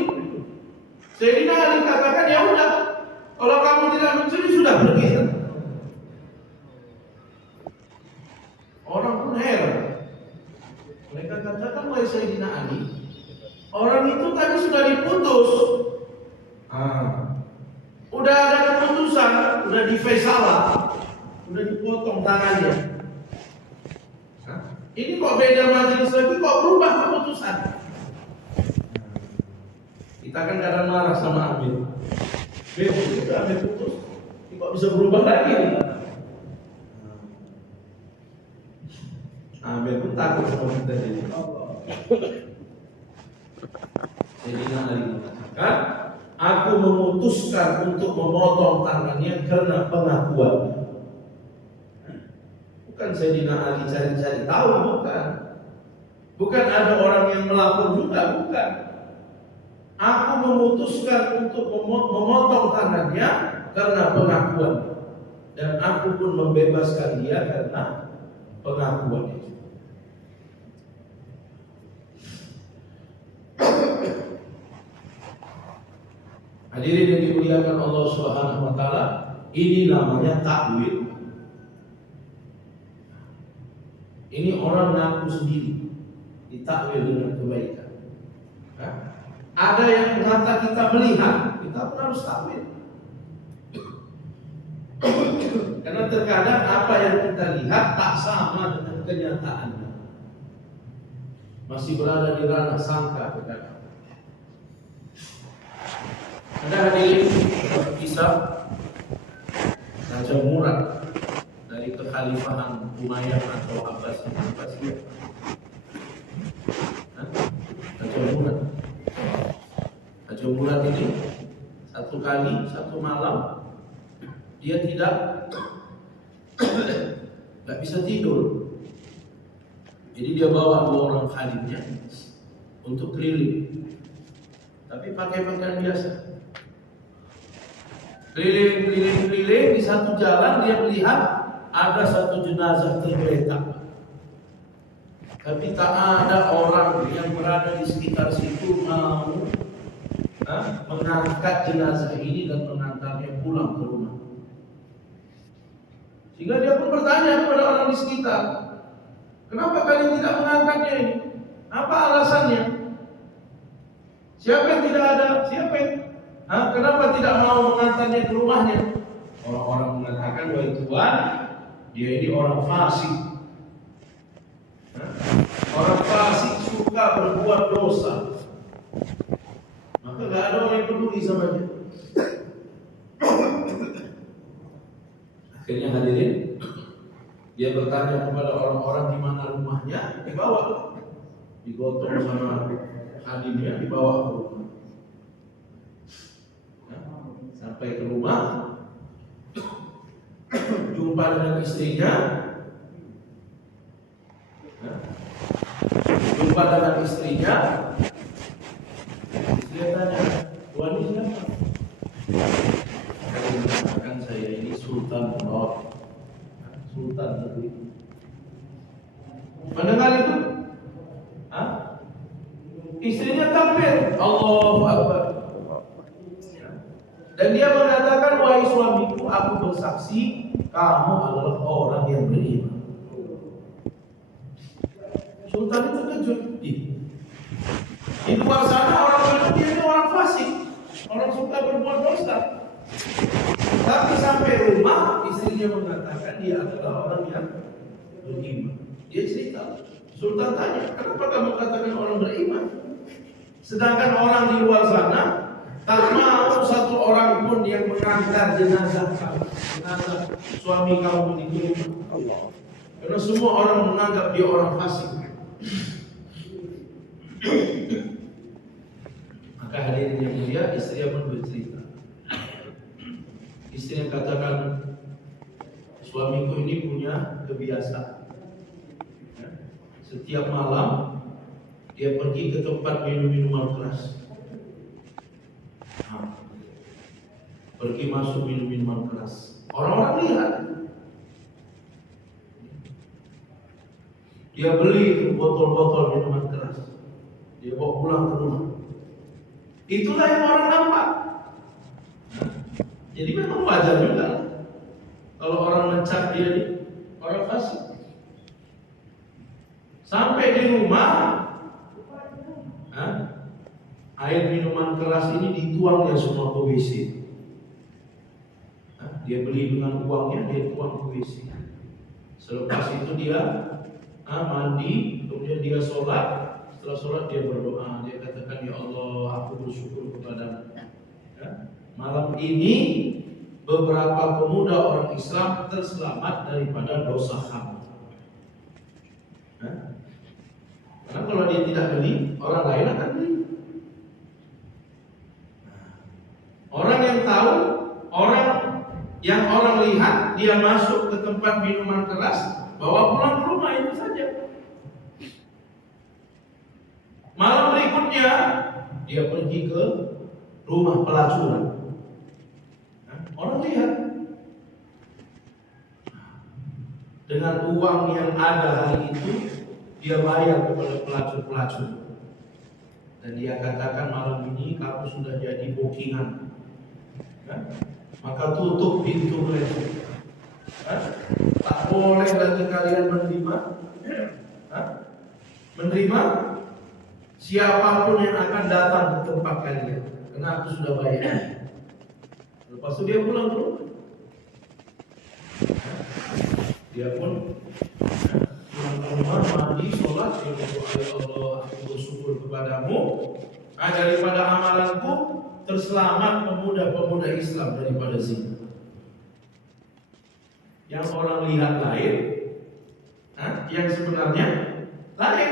Sayyidina Ali katakan, ya udah, kalau kamu tidak mencuri sudah pergi. Orang pun heran. Mereka katakan, wahai Sayyidina Ali, orang itu tadi sudah udah di facial, udah dipotong tangannya. Ini kok beda majelis lagi, kok berubah keputusan? Kita kan kadang marah sama Amir. Udah Amir putus, kok bisa berubah lagi nih? Amir pun takut sama kita jadi. Sayyidina Ali mengatakan, aku memutuskan untuk memotong tangannya karena pengakuan. Bukan Sayyidina Ali cari-cari tahu, bukan. Bukan ada orang yang melapor juga, bukan. Aku memutuskan untuk memotong tangannya karena pengakuan. Dan aku pun membebaskan dia karena pengakuan itu. Hadirin yang dimuliakan Allah Subhanahu wa taala, ini namanya takwil. Ini orang ngaku sendiri ditakwil dengan kebaikan. Ada yang mengata kita melihat, kita pun harus takwil. Karena terkadang apa yang kita lihat tak sama dengan kenyataannya. Masih berada di ranah sangka terkadang. Ada hadirin kisah Raja Murad dari kekhalifahan Umayyah atau Abbasiyah. Raja Murad ini satu kali, satu malam dia nggak bisa tidur. Jadi dia bawa 2 orang khalifnya untuk keliling, tapi pakai pakaian biasa. Keliling di satu jalan dia melihat ada satu jenazah tergeletak, tapi tak ada orang yang berada di sekitar situ mau mengangkat jenazah ini dan mengantarnya pulang ke rumah. Sehingga dia pun bertanya kepada orang di sekitar, kenapa kalian tidak mengangkatnya ini? Apa alasannya? Siapa yang tidak ada? Siapa yang kenapa tidak mau mengantarnya ke rumahnya? Orang-orang mengatakan, wahai Tuhan, dia ini orang fasik. Orang fasik suka berbuat dosa. Maka gak ada orang yang peduli sama dia. Akhirnya hadirin, dia bertanya kepada orang-orang di mana rumahnya, dibawa, digotong sama hadimnya, dibawa ke rumah. Sampai ke rumah, jumpa dengan istrinya. Istrinya tanya, Tuhan ini siapa? Saya mengatakan, saya ini Sultan Murad, Sultan negeri. Mendengar itu, istrinya takbir, Allahu Akbar. Dan dia mengatakan, wahai suamiku, aku bersaksi kamu adalah orang yang beriman. Sultan itu terkejut. Di luar sana orang bilang dia itu orang fasik, orang suka berbuat dosa. Tapi sampai rumah istrinya mengatakan dia adalah orang yang beriman. Dia cerita, Sultan tanya, kenapa kamu katakan orang beriman? Sedangkan orang di luar sana tak mau satu orang pun yang mengantar jenazah kamu, jenazah suami kamu di rumah. Karena semua orang menganggap dia orang fasik. Maka hadirin yang mulia, istri pun bercerita. Istri yang katakan, suamiku ini punya kebiasaan. Setiap malam dia pergi ke tempat minum-minuman keras. Pergi masuk minum-minuman keras. Orang-orang lihat. Dia beli botol-botol minuman keras. Dia bawa pulang ke rumah. Itulah yang orang nampak. Jadi memang wajar juga kalau orang mencap dia ini orang fasik. Sampai di rumah, air minuman keras ini dituangnya semua ke WC. dia beli dengan uangnya, dia tuang ke WC. Selepas itu dia mandi, kemudian dia sholat. Setelah sholat dia berdoa, dia katakan, ya Allah, aku bersyukur kepadamu. Ya. Malam ini beberapa pemuda orang Islam terselamat daripada dosa haram. Ya. Karena kalau dia tidak beli, orang lain akan beli. Orang yang tahu, orang lihat dia masuk ke tempat minuman keras, bawa pulang ke rumah, itu saja. Malam berikutnya dia pergi ke rumah pelacuran. Orang lihat dengan uang yang ada hari itu dia bayar kepada pelacur-pelacur. Dan dia katakan, malam ini kamu sudah jadi bookingan. Maka tutup pintu mereka. Tak boleh lagi kalian menerima siapapun yang akan datang ke tempat kalian, karena aku sudah bayar. Lepas itu dia pulang ke rumah. Dia pun pulang ke rumah, mandi, sholat, dia berdoa, ya Allah, aku bersyukur kepadamu, daripada amalanku terselamat pemuda-pemuda Islam daripada zina. Yang orang lihat lain, yang sebenarnya lain.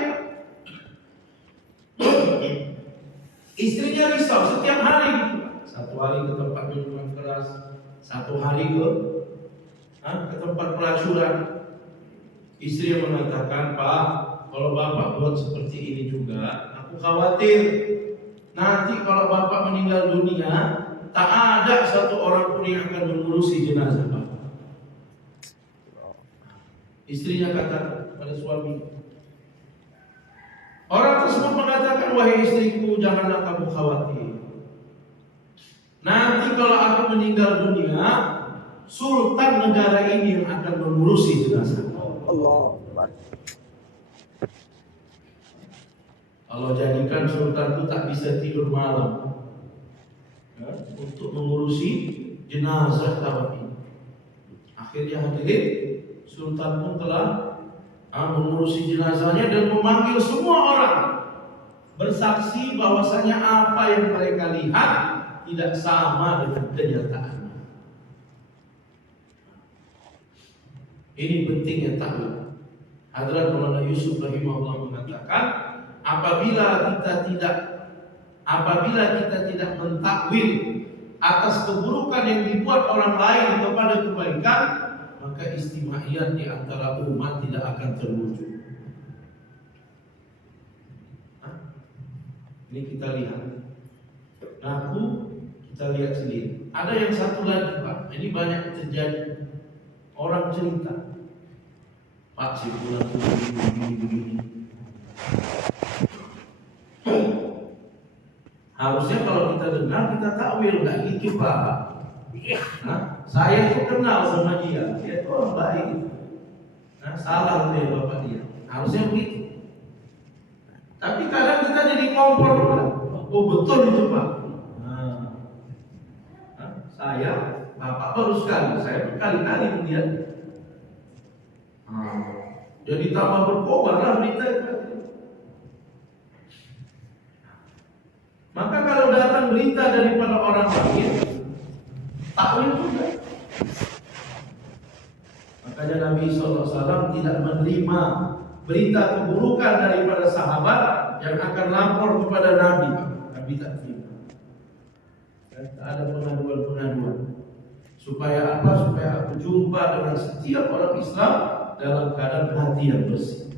Istrinya risau setiap hari. Satu hari ke tempat minuman keras, satu hari ke tempat pelacuran. Istri yang mengatakan, Pak, kalau Bapak buat seperti ini juga, aku khawatir nanti kalau Bapak meninggal dunia, tak ada satu orang pun yang akan mengurusi jenazah Bapak. Istrinya kata pada suami. Orang tersebut mengatakan, wahai istriku, janganlah kamu khawatir. Nanti kalau aku meninggal dunia, sultan negara ini yang akan mengurusi jenazah. Allah. Allah jadikan sultan itu tak bisa tidur malam untuk mengurusi jenazah kawan ini. Akhirnya hadirin, sultan pun telah mengurusi jenazahnya dan memanggil semua orang bersaksi bahwasanya apa yang mereka lihat tidak sama dengan kenyataan. Ini pentingnya takwil. Hadrat Maulana Yusuf rahimahullah mengatakan, apabila kita tidak mentakwil atas keburukan yang dibuat orang lain kepada kebaikan, maka istimaiyat di antara umat tidak akan terwujud. Ini kita lihat. Aku kita lihat sendiri. Ada yang satu lagi, Pak. Ini banyak terjadi. Orang cerita, Pak, si bulan begini. Harusnya kalau kita dengar, kita takwil, nggak gitu, Pak. Saya itu kenal sama dia itu orang baik. Salah dia bapak dia. Harusnya begitu. Tapi kadang kita jadi kompor, oh betul itu Pak. Saya, bapak baru sekali, saya berkali-kali melihat. Jadi tambah berkobar lah berita itu. Maka kalau datang berita daripada orang lain, takwil juga. Makanya Nabi SAW tidak menerima berita keburukan daripada sahabat yang akan lapor kepada Nabi. Nabi tak terima. Dan tak ada pengaduan-pengaduan. Supaya apa? Supaya aku jumpa dengan setiap orang Islam dalam keadaan hati yang bersih.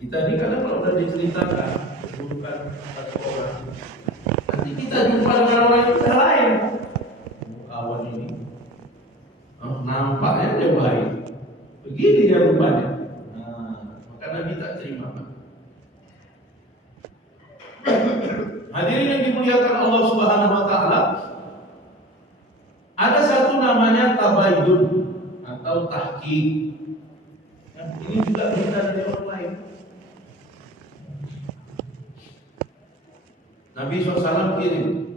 Kita ini kadang kalau sudah diceritakan keburukan satu orang, nanti kita jumpa dengan orang yang lain. Kawan ini nampaknya dia baik, begini dia rupanya. Maka Nabi tak terima. Hadirin yang dimuliakan Allah Subhanahu wa taala, ada satu namanya tabayyun atau tahqiq. Ini juga berita dari orang lain. Nabi SAW kirim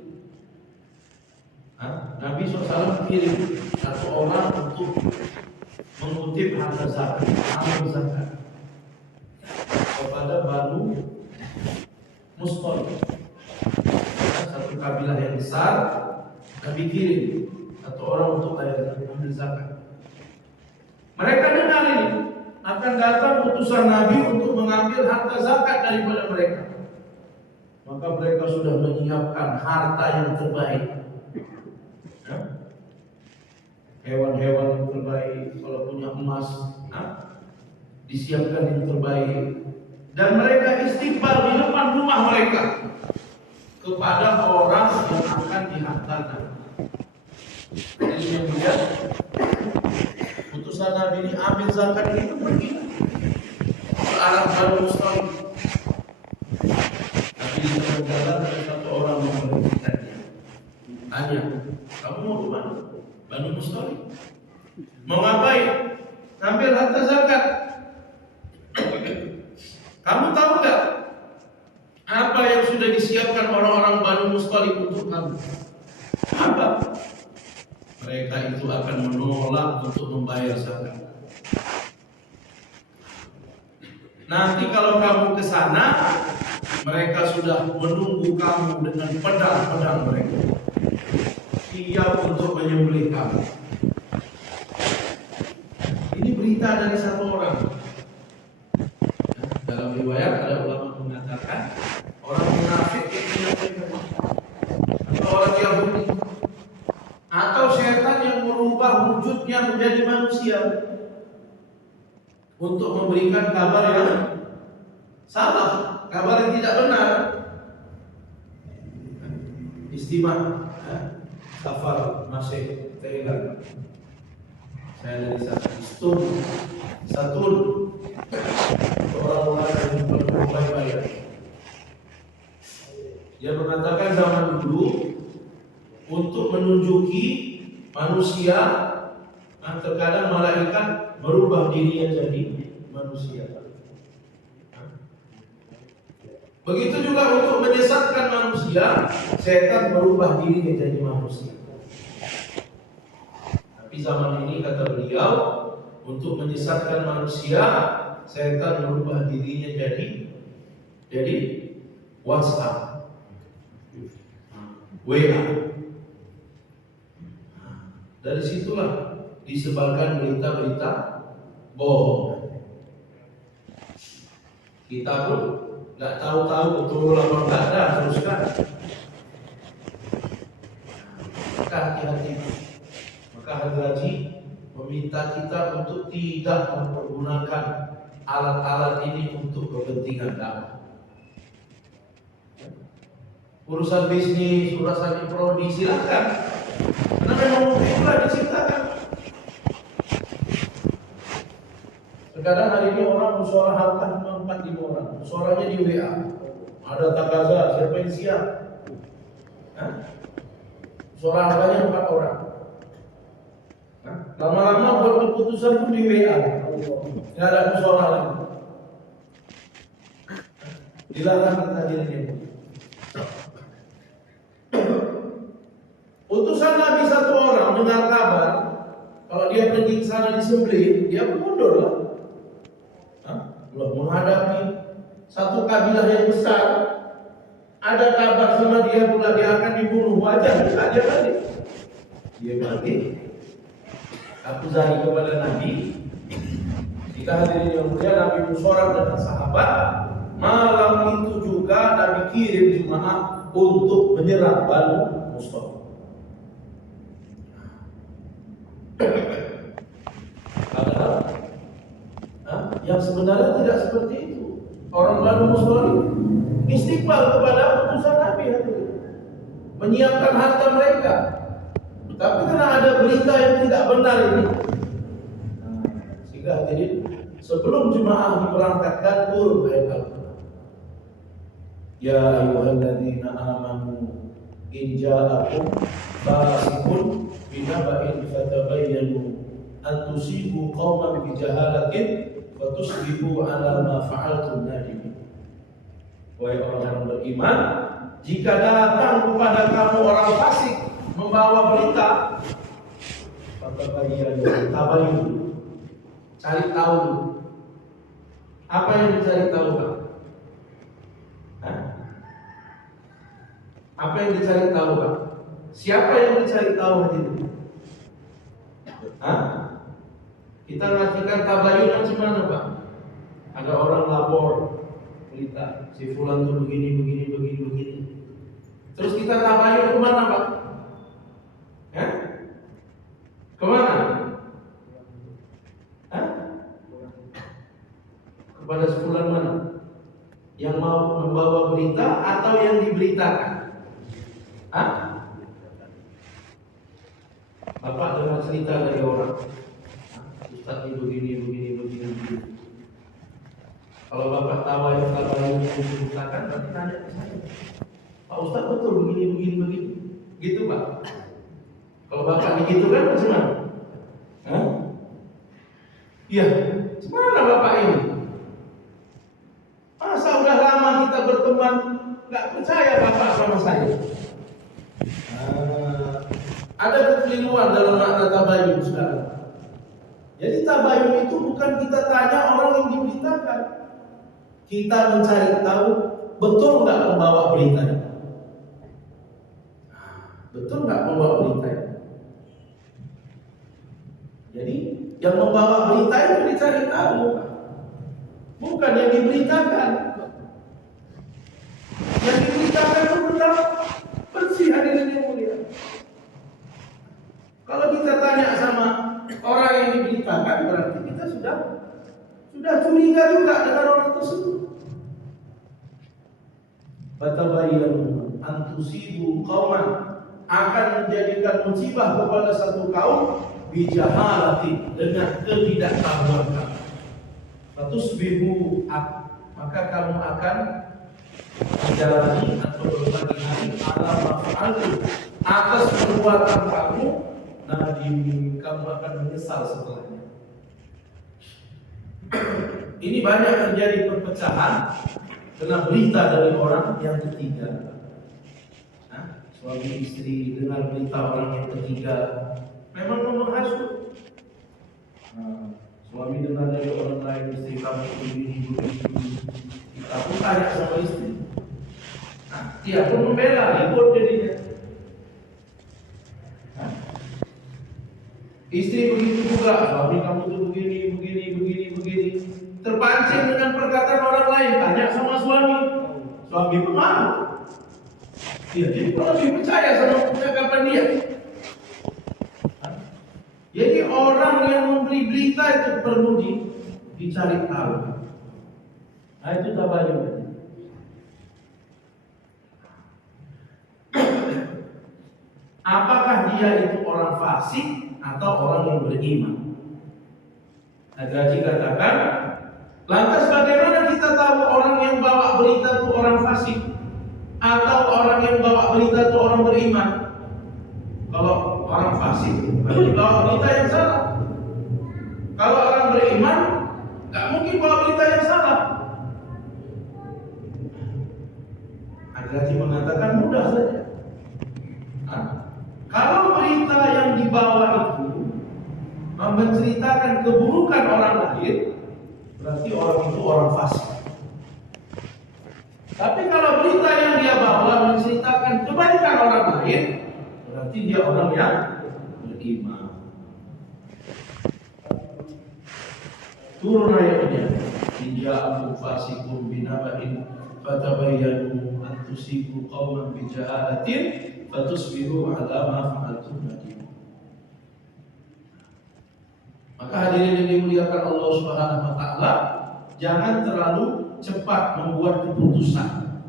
Nabi SAW kirim satu orang untuk mengutip harta zakat, ambil zakat kepada Banu Musthalib, satu kabilah yang besar. Nabi kirim satu orang untuk ambil zakat. Mereka dengar ini akan datang utusan Nabi untuk mengambil harta zakat daripada mereka. Maka mereka sudah menyiapkan harta yang terbaik, hewan-hewan yang terbaik. Kalau punya emas, disiapkan yang terbaik. Dan mereka istighfar di depan rumah mereka kepada orang yang akan dihantarkan. Jadi yang melihat utusan Nabi ini ambil zakat itu pergi ke arah Banu Musthalib. Tapi di tengah jalan ada satu orang yang memberhentikannya. Tanya, kamu mau ke mana? Banu Musthalib. Mau ngapain? Ambil harta zakat. Kamu tahu nggak apa yang sudah disiapkan orang-orang Banu Musthalib untuk kamu? Apa? Mereka itu akan menolak untuk membayar zakat. Nanti kalau kamu ke sana, mereka sudah menunggu kamu dengan pedang-pedang mereka, siap untuk menyembelih kamu. Ini berita dari satu orang. Dalam riwayat ada ulama mengatakan orang munafik itu atau orang Yahudi atau setan yang merubah wujudnya menjadi manusia untuk memberikan kabar yang salah, kabar yang tidak benar. Istimewa Safar masih Thailand. Saya dari Satul orang-orang yang berbayar. Dia mengatakan zaman dulu untuk menunjuki manusia, terkadang malaikat merubah dirinya jadi manusia. Begitu juga untuk menyesatkan manusia, setan merubah dirinya jadi manusia. Tapi zaman ini kata beliau, untuk menyesatkan manusia, setan merubah dirinya jadi WhatsApp, WA. Dari situlah disebarkan berita-berita bohong. Kita pun nggak tahu-tahu betul apa enggak ada, teruskan. Maka hati-hati. Maka Hadraji meminta kita untuk tidak mempergunakan alat-alat ini untuk kepentingan dakwah. Urusan bisnis, urusan prodi silakan. Karena memang itulah diciptakan. Terkadang hari ini orang musyawarah harta cuma 4-5 orang. Musyawarahnya di WA. Ada takaza, siapa yang siap? Musyawarah hartanya 4 orang. Lama-lama buat keputusan pun di WA. Tidak ada musyawarah lagi. Dilarang kita hadirin. Utusan Nabi satu orang dengar kabar kalau dia pergi ke sana disembelih, dia mundur lah. Menghadapi satu kabilah yang besar, ada kabar sama dia pula dia akan dibunuh, wajar juga dia balik. Dia balik. Aku zahir kepada Nabi. Kita hadirin yang mulia, Nabi musyawarah dengan sahabat. Malam itu juga Nabi kirim jemaah untuk menyerang Banu Musthalib. Padahal yang sebenarnya tidak seperti itu. Orang Banu Musthalib istighfar kepada utusan Nabi, menyiapkan harta mereka. Tapi karena ada berita yang tidak benar ini, sehingga jadi sebelum jemaah diberangkatkan turun ayat Al-Quran. Ya ayyuhalladzina amanu in ja'akum fasiqun binaba'in fatabayyanu an tusibu qauman bijahalatin fatusbihu ala ma fa'altum nadimin. Wahai orang-orang beriman, jika datang kepada kamu orang fasik membawa berita, kata bagian tabayun, cari tahu. Apa yang dicari tahu, Pak? Hah? Apa yang dicari tahu, Pak? Siapa yang dicari tahu itu? Hah? Kita ngartikan tabayun macam mana, Pak? Ada orang lapor berita, si fulan tuh begini. Terus kita tabayun kemana, Pak? Hah? Kemana? Hah? Kepada sefulan mana? Yang mau membawa berita atau yang diberitakan? Hah? Bapak dengar cerita dari orang, Ustaz ini begini. Kalau Bapak tahu yang tabayun yang diberitakan, berarti nanya ke saya. Pak Ustaz betul begini. Gitu, Pak. Kalau Bapak begitu kan macam mana? Hah? Iya, gimana Bapak ini? Masa udah lama kita berteman, nggak percaya Bapak sama saya? Ada kekeliruan dalam makna tabayun sekarang. Jadi tabayun itu bukan kita tanya orang yang diberitakan. Kita mencari tahu betul nggak membawa beritanya. Betul nggak membawa beritanya. Jadi yang membawa berita itu dicari tahu, bukan yang diberitakan. Yang diberitakan itu benar bersih, hadirin yang mulia. Kalau kita tanya sama orang yang diberitakan, berarti kita sudah curiga juga dengan orang tersebut. Fatabayyanu an tusibu qauman, akan menjadikan musibah kepada satu kaum bijahalati, dengan ketidaktahuan kamu. Fatusbihu, maka kamu akan menjalani atau berbagi hari ala maf'alu, atas perbuatan kamu, nadim, kamu akan menyesal setelahnya. Ini banyak terjadi perpecahan karena berita dari orang yang ketiga. Suami istri dengar berita orang yang ketiga, memang menghasut. Suami dengar dari orang lain, istri kamu begini. Kita pun tanya sama istri. Dia pun membela, ribut jadinya. Istri begitu juga, suami kamu tuh begini. Terpancing dengan perkataan orang lain, tanya sama suami. Suami pun malu. Ya, jadi kalau lebih percaya sama percakapan dia. Jadi orang yang memberi berita itu perlu dicari tahu. Nah, itu tabayun. Apakah dia itu orang fasik atau orang yang beriman? Al-Ghazali katakan, lantas bagaimana kita tahu orang yang bawa berita itu orang fasik atau orang yang bawa berita itu orang beriman? Kalau orang fasik, berarti bawa berita yang salah. Kalau orang beriman, nggak mungkin bawa berita yang salah. Al-Ghazali mengatakan mudah saja. Kalau berita yang dibawa itu menceritakan keburukan orang lain, berarti orang itu orang fasik. Tapi kalau berita yang dia bawa menceritakan kebaikan orang lain, berarti dia orang yang beriman. Turun ayatnya, "Ja'akum fasiqun binaba'in fatabayyanu an tusibu qauman bijahalatin fatusbihu 'ala ma fa'altum nadim." Maka hadirin yang dimuliakan Allah Subhanahu wa taala, jangan terlalu cepat membuat keputusan.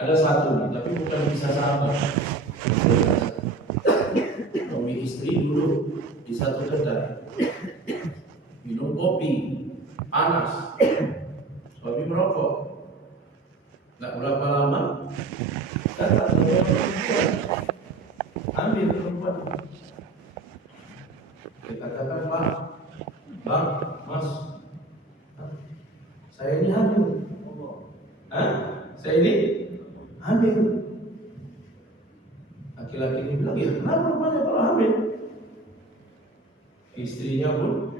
Ada satu nih, tapi bukan bisa sahabat. Suami istri dulu di satu kedai, minum kopi panas, suami merokok. Nggak berapa lama, datang ambil perempuan. Dia katakan, "Pak, Bang, Mas, saya ini hamil." Saya ini hamil. Kenapa rupanya kalau hamil? Istrinya pun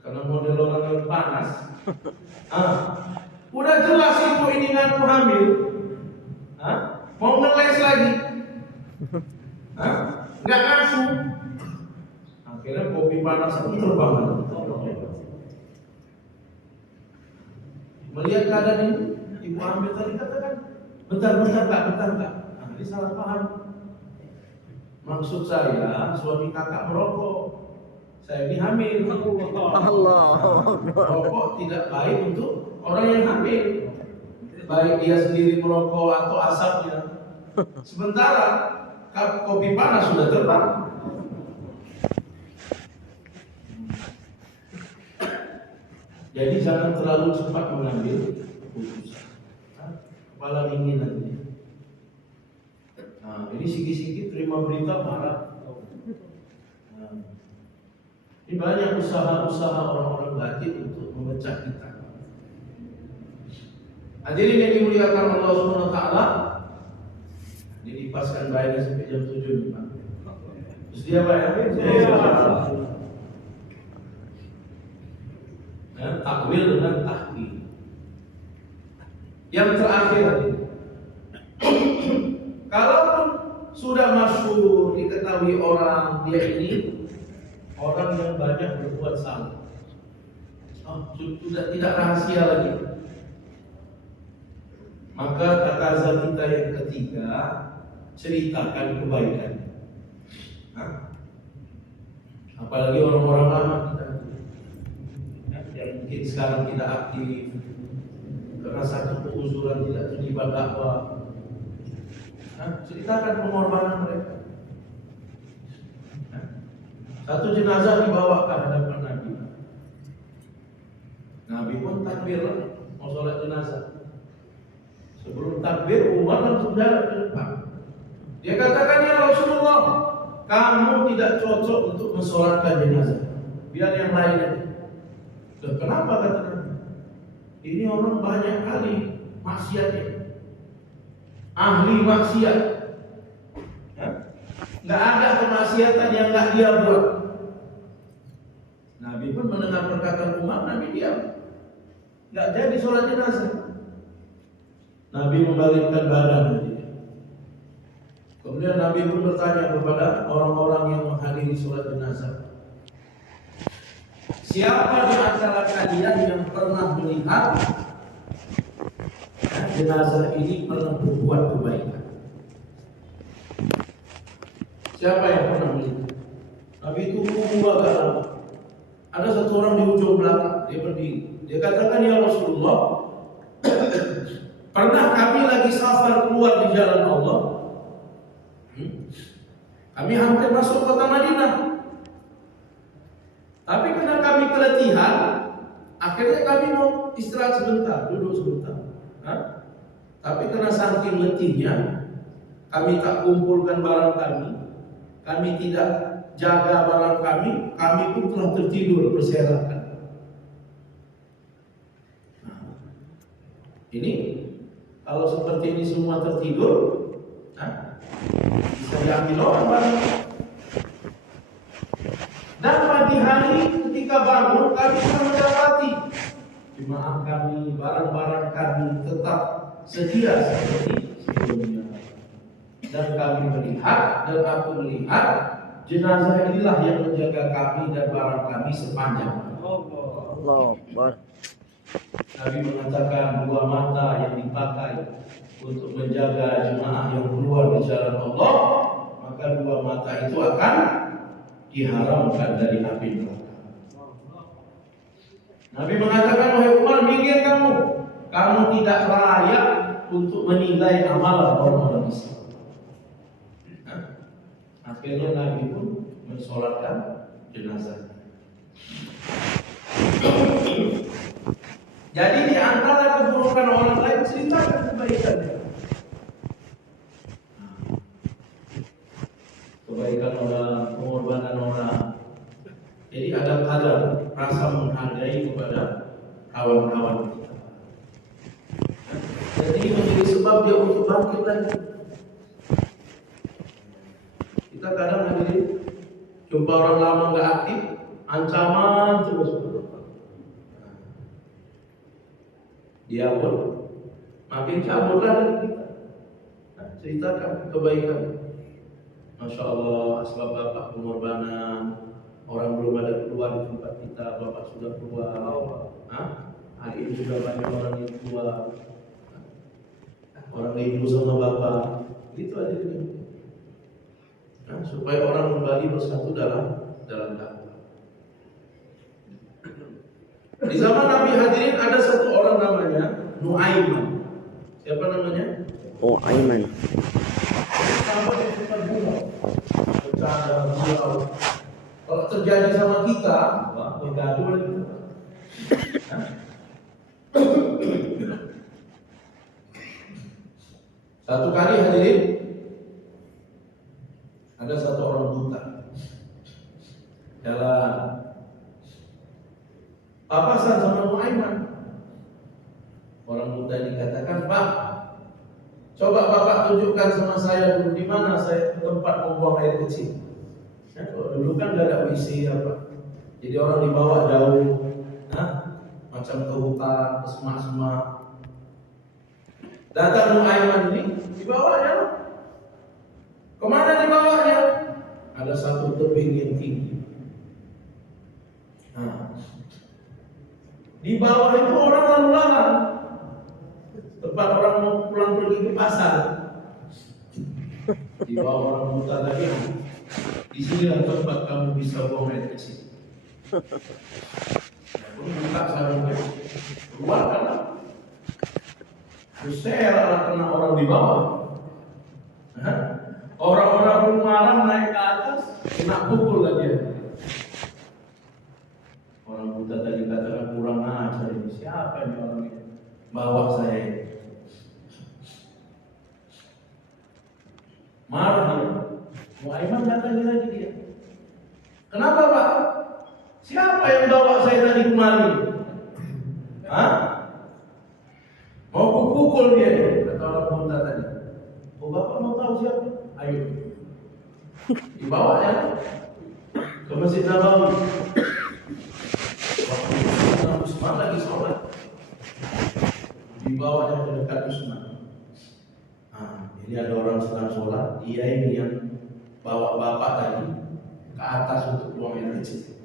karena model orang yang panas. Udah jelas ibu ini ngaku hamil. Mau ngeles lagi. Nggak ngaku. Akhirnya kopi panas itu terbang. Melihat keadaan ini, ibu hamil tadi katakan, bentar kak. Ini salah paham. Maksud saya, suami kakak merokok. Saya ini hamil. Allah. Merokok tidak baik untuk orang yang hamil. Baik dia sendiri merokok atau asapnya. Sementara kopi panas sudah terbang. Jadi jangan terlalu cepat mengambil keputusan. Kepala dingin nanti. Ini sikit-sikit terima berita marah. Ini banyak usaha-usaha orang-orang batin untuk memecah kita. Hadirin yang dimuliakan Allah Subhanahu wa taala. Jadi dipaskan bayarnya sampai jam 7 Pak. Terus dia bayar. Takwil dengan tahqiq. Yang terakhir, kalaupun sudah masyhur diketahui orang dia ini orang yang banyak berbuat salah, sudah tidak rahasia lagi, maka takaza kita yang ketiga ceritakan kebaikan. Apalagi orang-orang lama kita yang mungkin sekarang tidak aktif karena satu keuzuran tidak terlibat dakwah. Ceritakan pengorbanan mereka. Satu jenazah dibawa ke hadapan Nabi. Nabi pun takbir mau sholat jenazah. Sebelum takbir Umar langsung jalan ke depan. Dia katakan, ya Rasulullah, kamu tidak cocok untuk mensolatkan jenazah. Biar yang lainnya. Kenapa kata Nabi? Ini orang banyak kali maksiatnya, ahli maksiat. Nggak ada kemaksiatan yang nggak dia buat. Nabi pun mendengar perkataan Umar, Nabi diam. Nggak jadi sholat jenazah. Nabi membalikkan badan. Kemudian Nabi pun bertanya kepada orang-orang yang menghadiri sholat jenazah, siapa di antara kalian yang pernah melihat jenazah ini pernah berbuat kebaikan? Siapa yang pernah melihat? Nabi itu tunggu agak lama. Ada satu orang di ujung belakang, dia berdiri. Dia katakan, ya Rasulullah, pernah kami lagi safar keluar di jalan Allah. Kami hampir masuk kota Madinah. Tapi karena kami keletihan, akhirnya kami mau istirahat sebentar, duduk sebentar. Tapi karena saking letihnya, kami tak kumpulkan barang kami tidak jaga barang kami pun telah tertidur berserakan. Ini kalau seperti ini semua tertidur, bisa diambil orang barang. Dan pagi hari ketika bangun kami akan mendapati jemaah kami, barang-barang kami tetap sedia seperti sebelumnya. Dan kami melihat, dan aku melihat jenazah inilah yang menjaga kami dan barang kami sepanjang. Allah. Nabi mengatakan dua mata yang dipakai untuk menjaga jemaah yang keluar di jalan Allah, maka dua mata itu akan diharamkan dari api neraka. Nabi mengatakan, wahai Umar, minggir kamu tidak layak untuk menilai amalan orang-orang Islam. Akhirnya Nabi pun mensolatkan jenazah. Jadi di antara keburukan orang lain, ceritakan kebaikannya. Kebaikan orang, pengorbanan orang. Jadi ada kadar rasa menghargai kepada kawan-kawan kita. Jadi menjadi sebab dia untuk bangkit lagi. Kita Kita kadang hadirin jumpa orang lama nggak aktif, ancaman terus. Dia pun makin cabutlah dari kita. Nah, ceritakan kebaikan. Masya Allah, asbab bapak pengorbanan, orang belum ada keluar di tempat kita, bapak sudah keluar. Hari ini sudah banyak orang yang keluar. Orang ibu sama bapak, itu aja ini. Nah, supaya orang kembali bersatu dalam dakwah. Di zaman Nabi hadirin ada satu orang namanya Nuaiman. Siapa namanya? Oh, Aiman. Sahabat yang suka gurau, bercanda, gurau. Kalau terjadi sama kita, wah, bergaduh lagi. Satu kali hadirin, ada satu orang buta jalan. Papasan sama Nuaiman. Orang buta ini katakan, Pak, coba Bapak tunjukkan sama saya dulu di mana saya tempat membuang air kecil. Ya, kalau dulu kan nggak ada WC apa, jadi orang dibawa jauh, macam ke hutan, ke semak-semak. Datang Nuaiman ini, dibawanya. Kemana dibawanya? Ada satu tebing yang tinggi. Di bawah itu orang lalu lalang. Tempat orang mau pulang pergi ke pasar. Di bawah orang buta tadi. Di sinilah tempat kamu bisa buang air kecil. Aku buka sarungnya, keluar kan? Terus kena orang di bawah. Orang-orang pun marah naik ke atas, kena pukul lagi. Orang buta tadi katakan kurang ajar ini. Siapa ini orang ini? Bawa saya. Marah dia. Nuaiman katanya lagi dia. Kenapa Pak? Siapa yang bawa saya tadi kemari? Mau kupukul dia. Kata orang buta tadi. Oh Bapak mau tahu siapa? Ayo. Dibawa ya ke Masjid Nabawi. Waktu Usman lagi sholat, dibawanya ke dekat Usman. Ini ada orang sedang sholat, dia ini yang bawa bapak tadi ke atas untuk buang air kecil.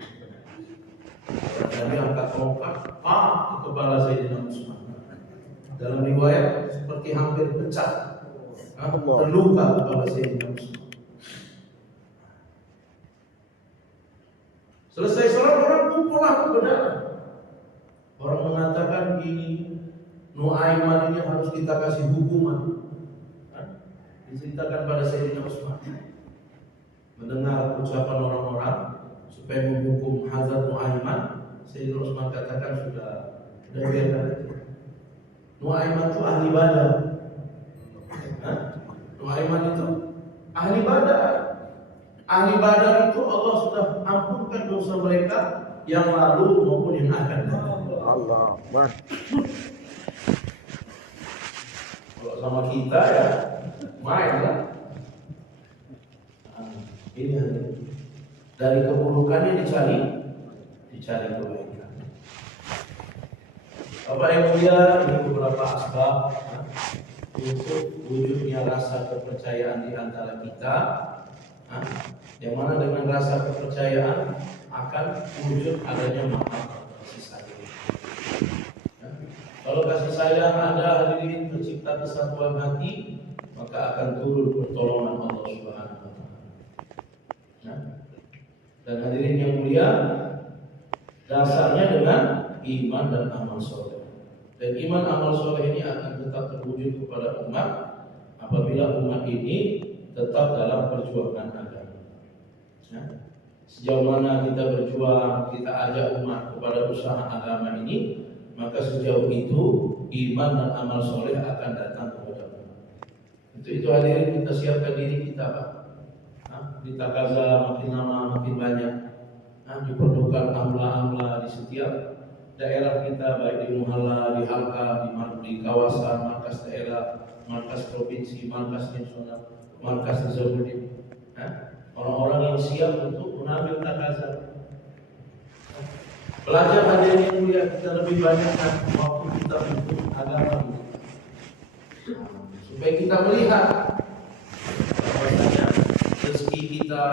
Jadi angkat tongkat, ke kepala Sayyidina Usman. Dalam riwayat seperti hampir pecah, terluka kepala Sayyidina Usman. Selesai sholat orang kumpullah ke benar. Orang mengatakan ini Nuaiman ini harus kita kasih hukuman. Diceritakan pada Sayyidina Usman. Mendengar ucapan orang-orang supaya menghukum Hazrat Nuaiman, Sayyidina Usman katakan sudah biarkan aja. Nuaiman itu ahli badar. Nuaiman itu ahli badar. Ahli badar itu Allah sudah ampunkan dosa mereka yang lalu maupun yang akan datang. Allah Akbar. Kalau sama kita ya main lah. Ini dari keburukannya dicari kebaikan. Bapak yang mulia, ini beberapa asbab untuk wujudnya rasa kepercayaan di antara kita. Yang mana dengan rasa kepercayaan akan wujud adanya maaf kasih sayang. Kalau kasih sayang ada hadirin tercipta kesatuan hati, maka akan turun pertolongan Allah Subhanahu wa taala. Dan hadirin yang mulia, dasarnya dengan iman dan amal soleh. Dan iman amal soleh ini akan tetap terwujud kepada umat apabila umat ini tetap dalam perjuangan agama. Sejauh mana kita berjuang, kita ajak umat kepada usaha agama ini, maka sejauh itu iman dan amal soleh akan datang kepada umat. Itu hadirin kita siapkan diri kita, Pak. Di takaza makin lama makin banyak. Diperlukan amla-amla di setiap daerah kita, baik di muhalla, di halqa, di kawasan, markas daerah, markas provinsi, markas nasional, markas Nizamuddin. siap untuk mengambil takaza. Belajar hadirin yang mulia, kita lebih banyak waktu kita untuk agama ini. Supaya kita melihat bahwasanya rezeki kita,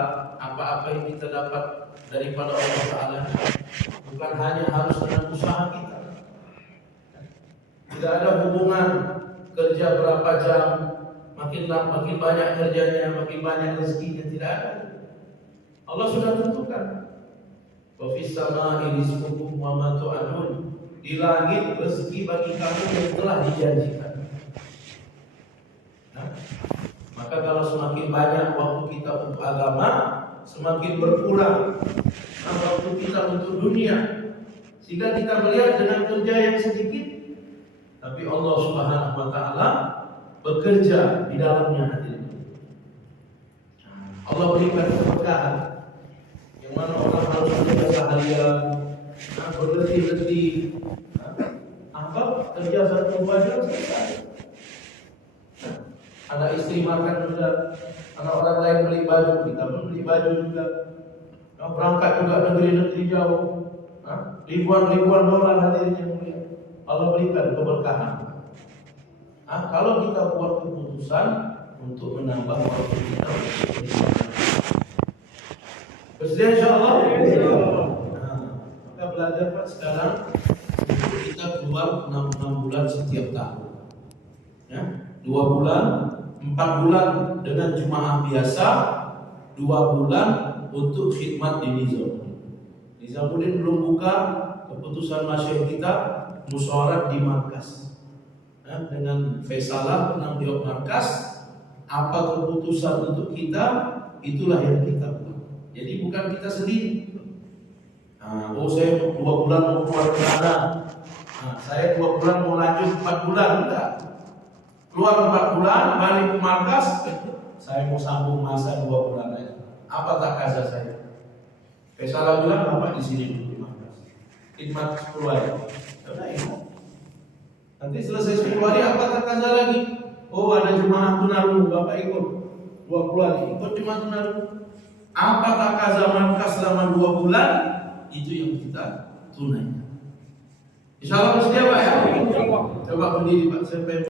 apa-apa yang kita dapat daripada Allah Ta'ala bukan hanya harus dengan usaha kita. Tidak ada hubungan kerja berapa jam, makin banyak kerjanya, makin banyak rezekinya, tidak ada. Allah sudah tentukan. Wa fis samaa'i rizqukum wa ma tu'adun. Di langit rezeki bagi kamu yang telah dijanjikan. Nah, maka kalau semakin banyak waktu kita untuk agama, semakin berkurang waktu kita untuk dunia. Sehingga kita melihat dengan kerja yang sedikit, tapi Allah Subhanahu wa Ta'ala bekerja di dalamnya hadirin. Allah berikan keberkahan yang mana orang harus kerja seharian, berletih-letih, kerja 1 jam selesai. Anak istri makan juga, anak orang lain beli baju, kita pun beli baju juga. Berangkat juga negeri-negeri jauh, ribuan dolar hadirin yang mulia. Allah berikan keberkahan. Kalau kita buat keputusan untuk menambah waktu kita, bersedia insyaallah. Maka belajar Pak sekarang untuk kita keluar 6 bulan setiap tahun. Ya, 2 bulan, 4 bulan dengan jemaah biasa, 2 bulan untuk khidmat di Nizamuddin belum buka keputusan masyayikh kita musyawarah di markas. Dengan Faisalah penanggung markas, apa keputusan untuk kita, itulah yang kita buat. Jadi bukan kita sendiri. Saya 2 bulan mau keluar ke sana, saya 2 bulan mau lanjut 4 bulan, enggak. Keluar 4 bulan, balik ke markas, saya mau sambung masa 2 bulan aja. Apa takaza saya? Faisalah bilang, Bapak di sini dulu di markas. Khidmat 10 hari. Nanti selesai 10 hari apa takaza lagi? Oh, ada jemaah tunarungu, Bapak ikut 20 hari, ikut jemaah tunarungu. Apa takaza markas selama 2 bulan? Itu yang kita tunaikan. Insyaallah bersedia Pak ya? Coba berdiri Pak, saya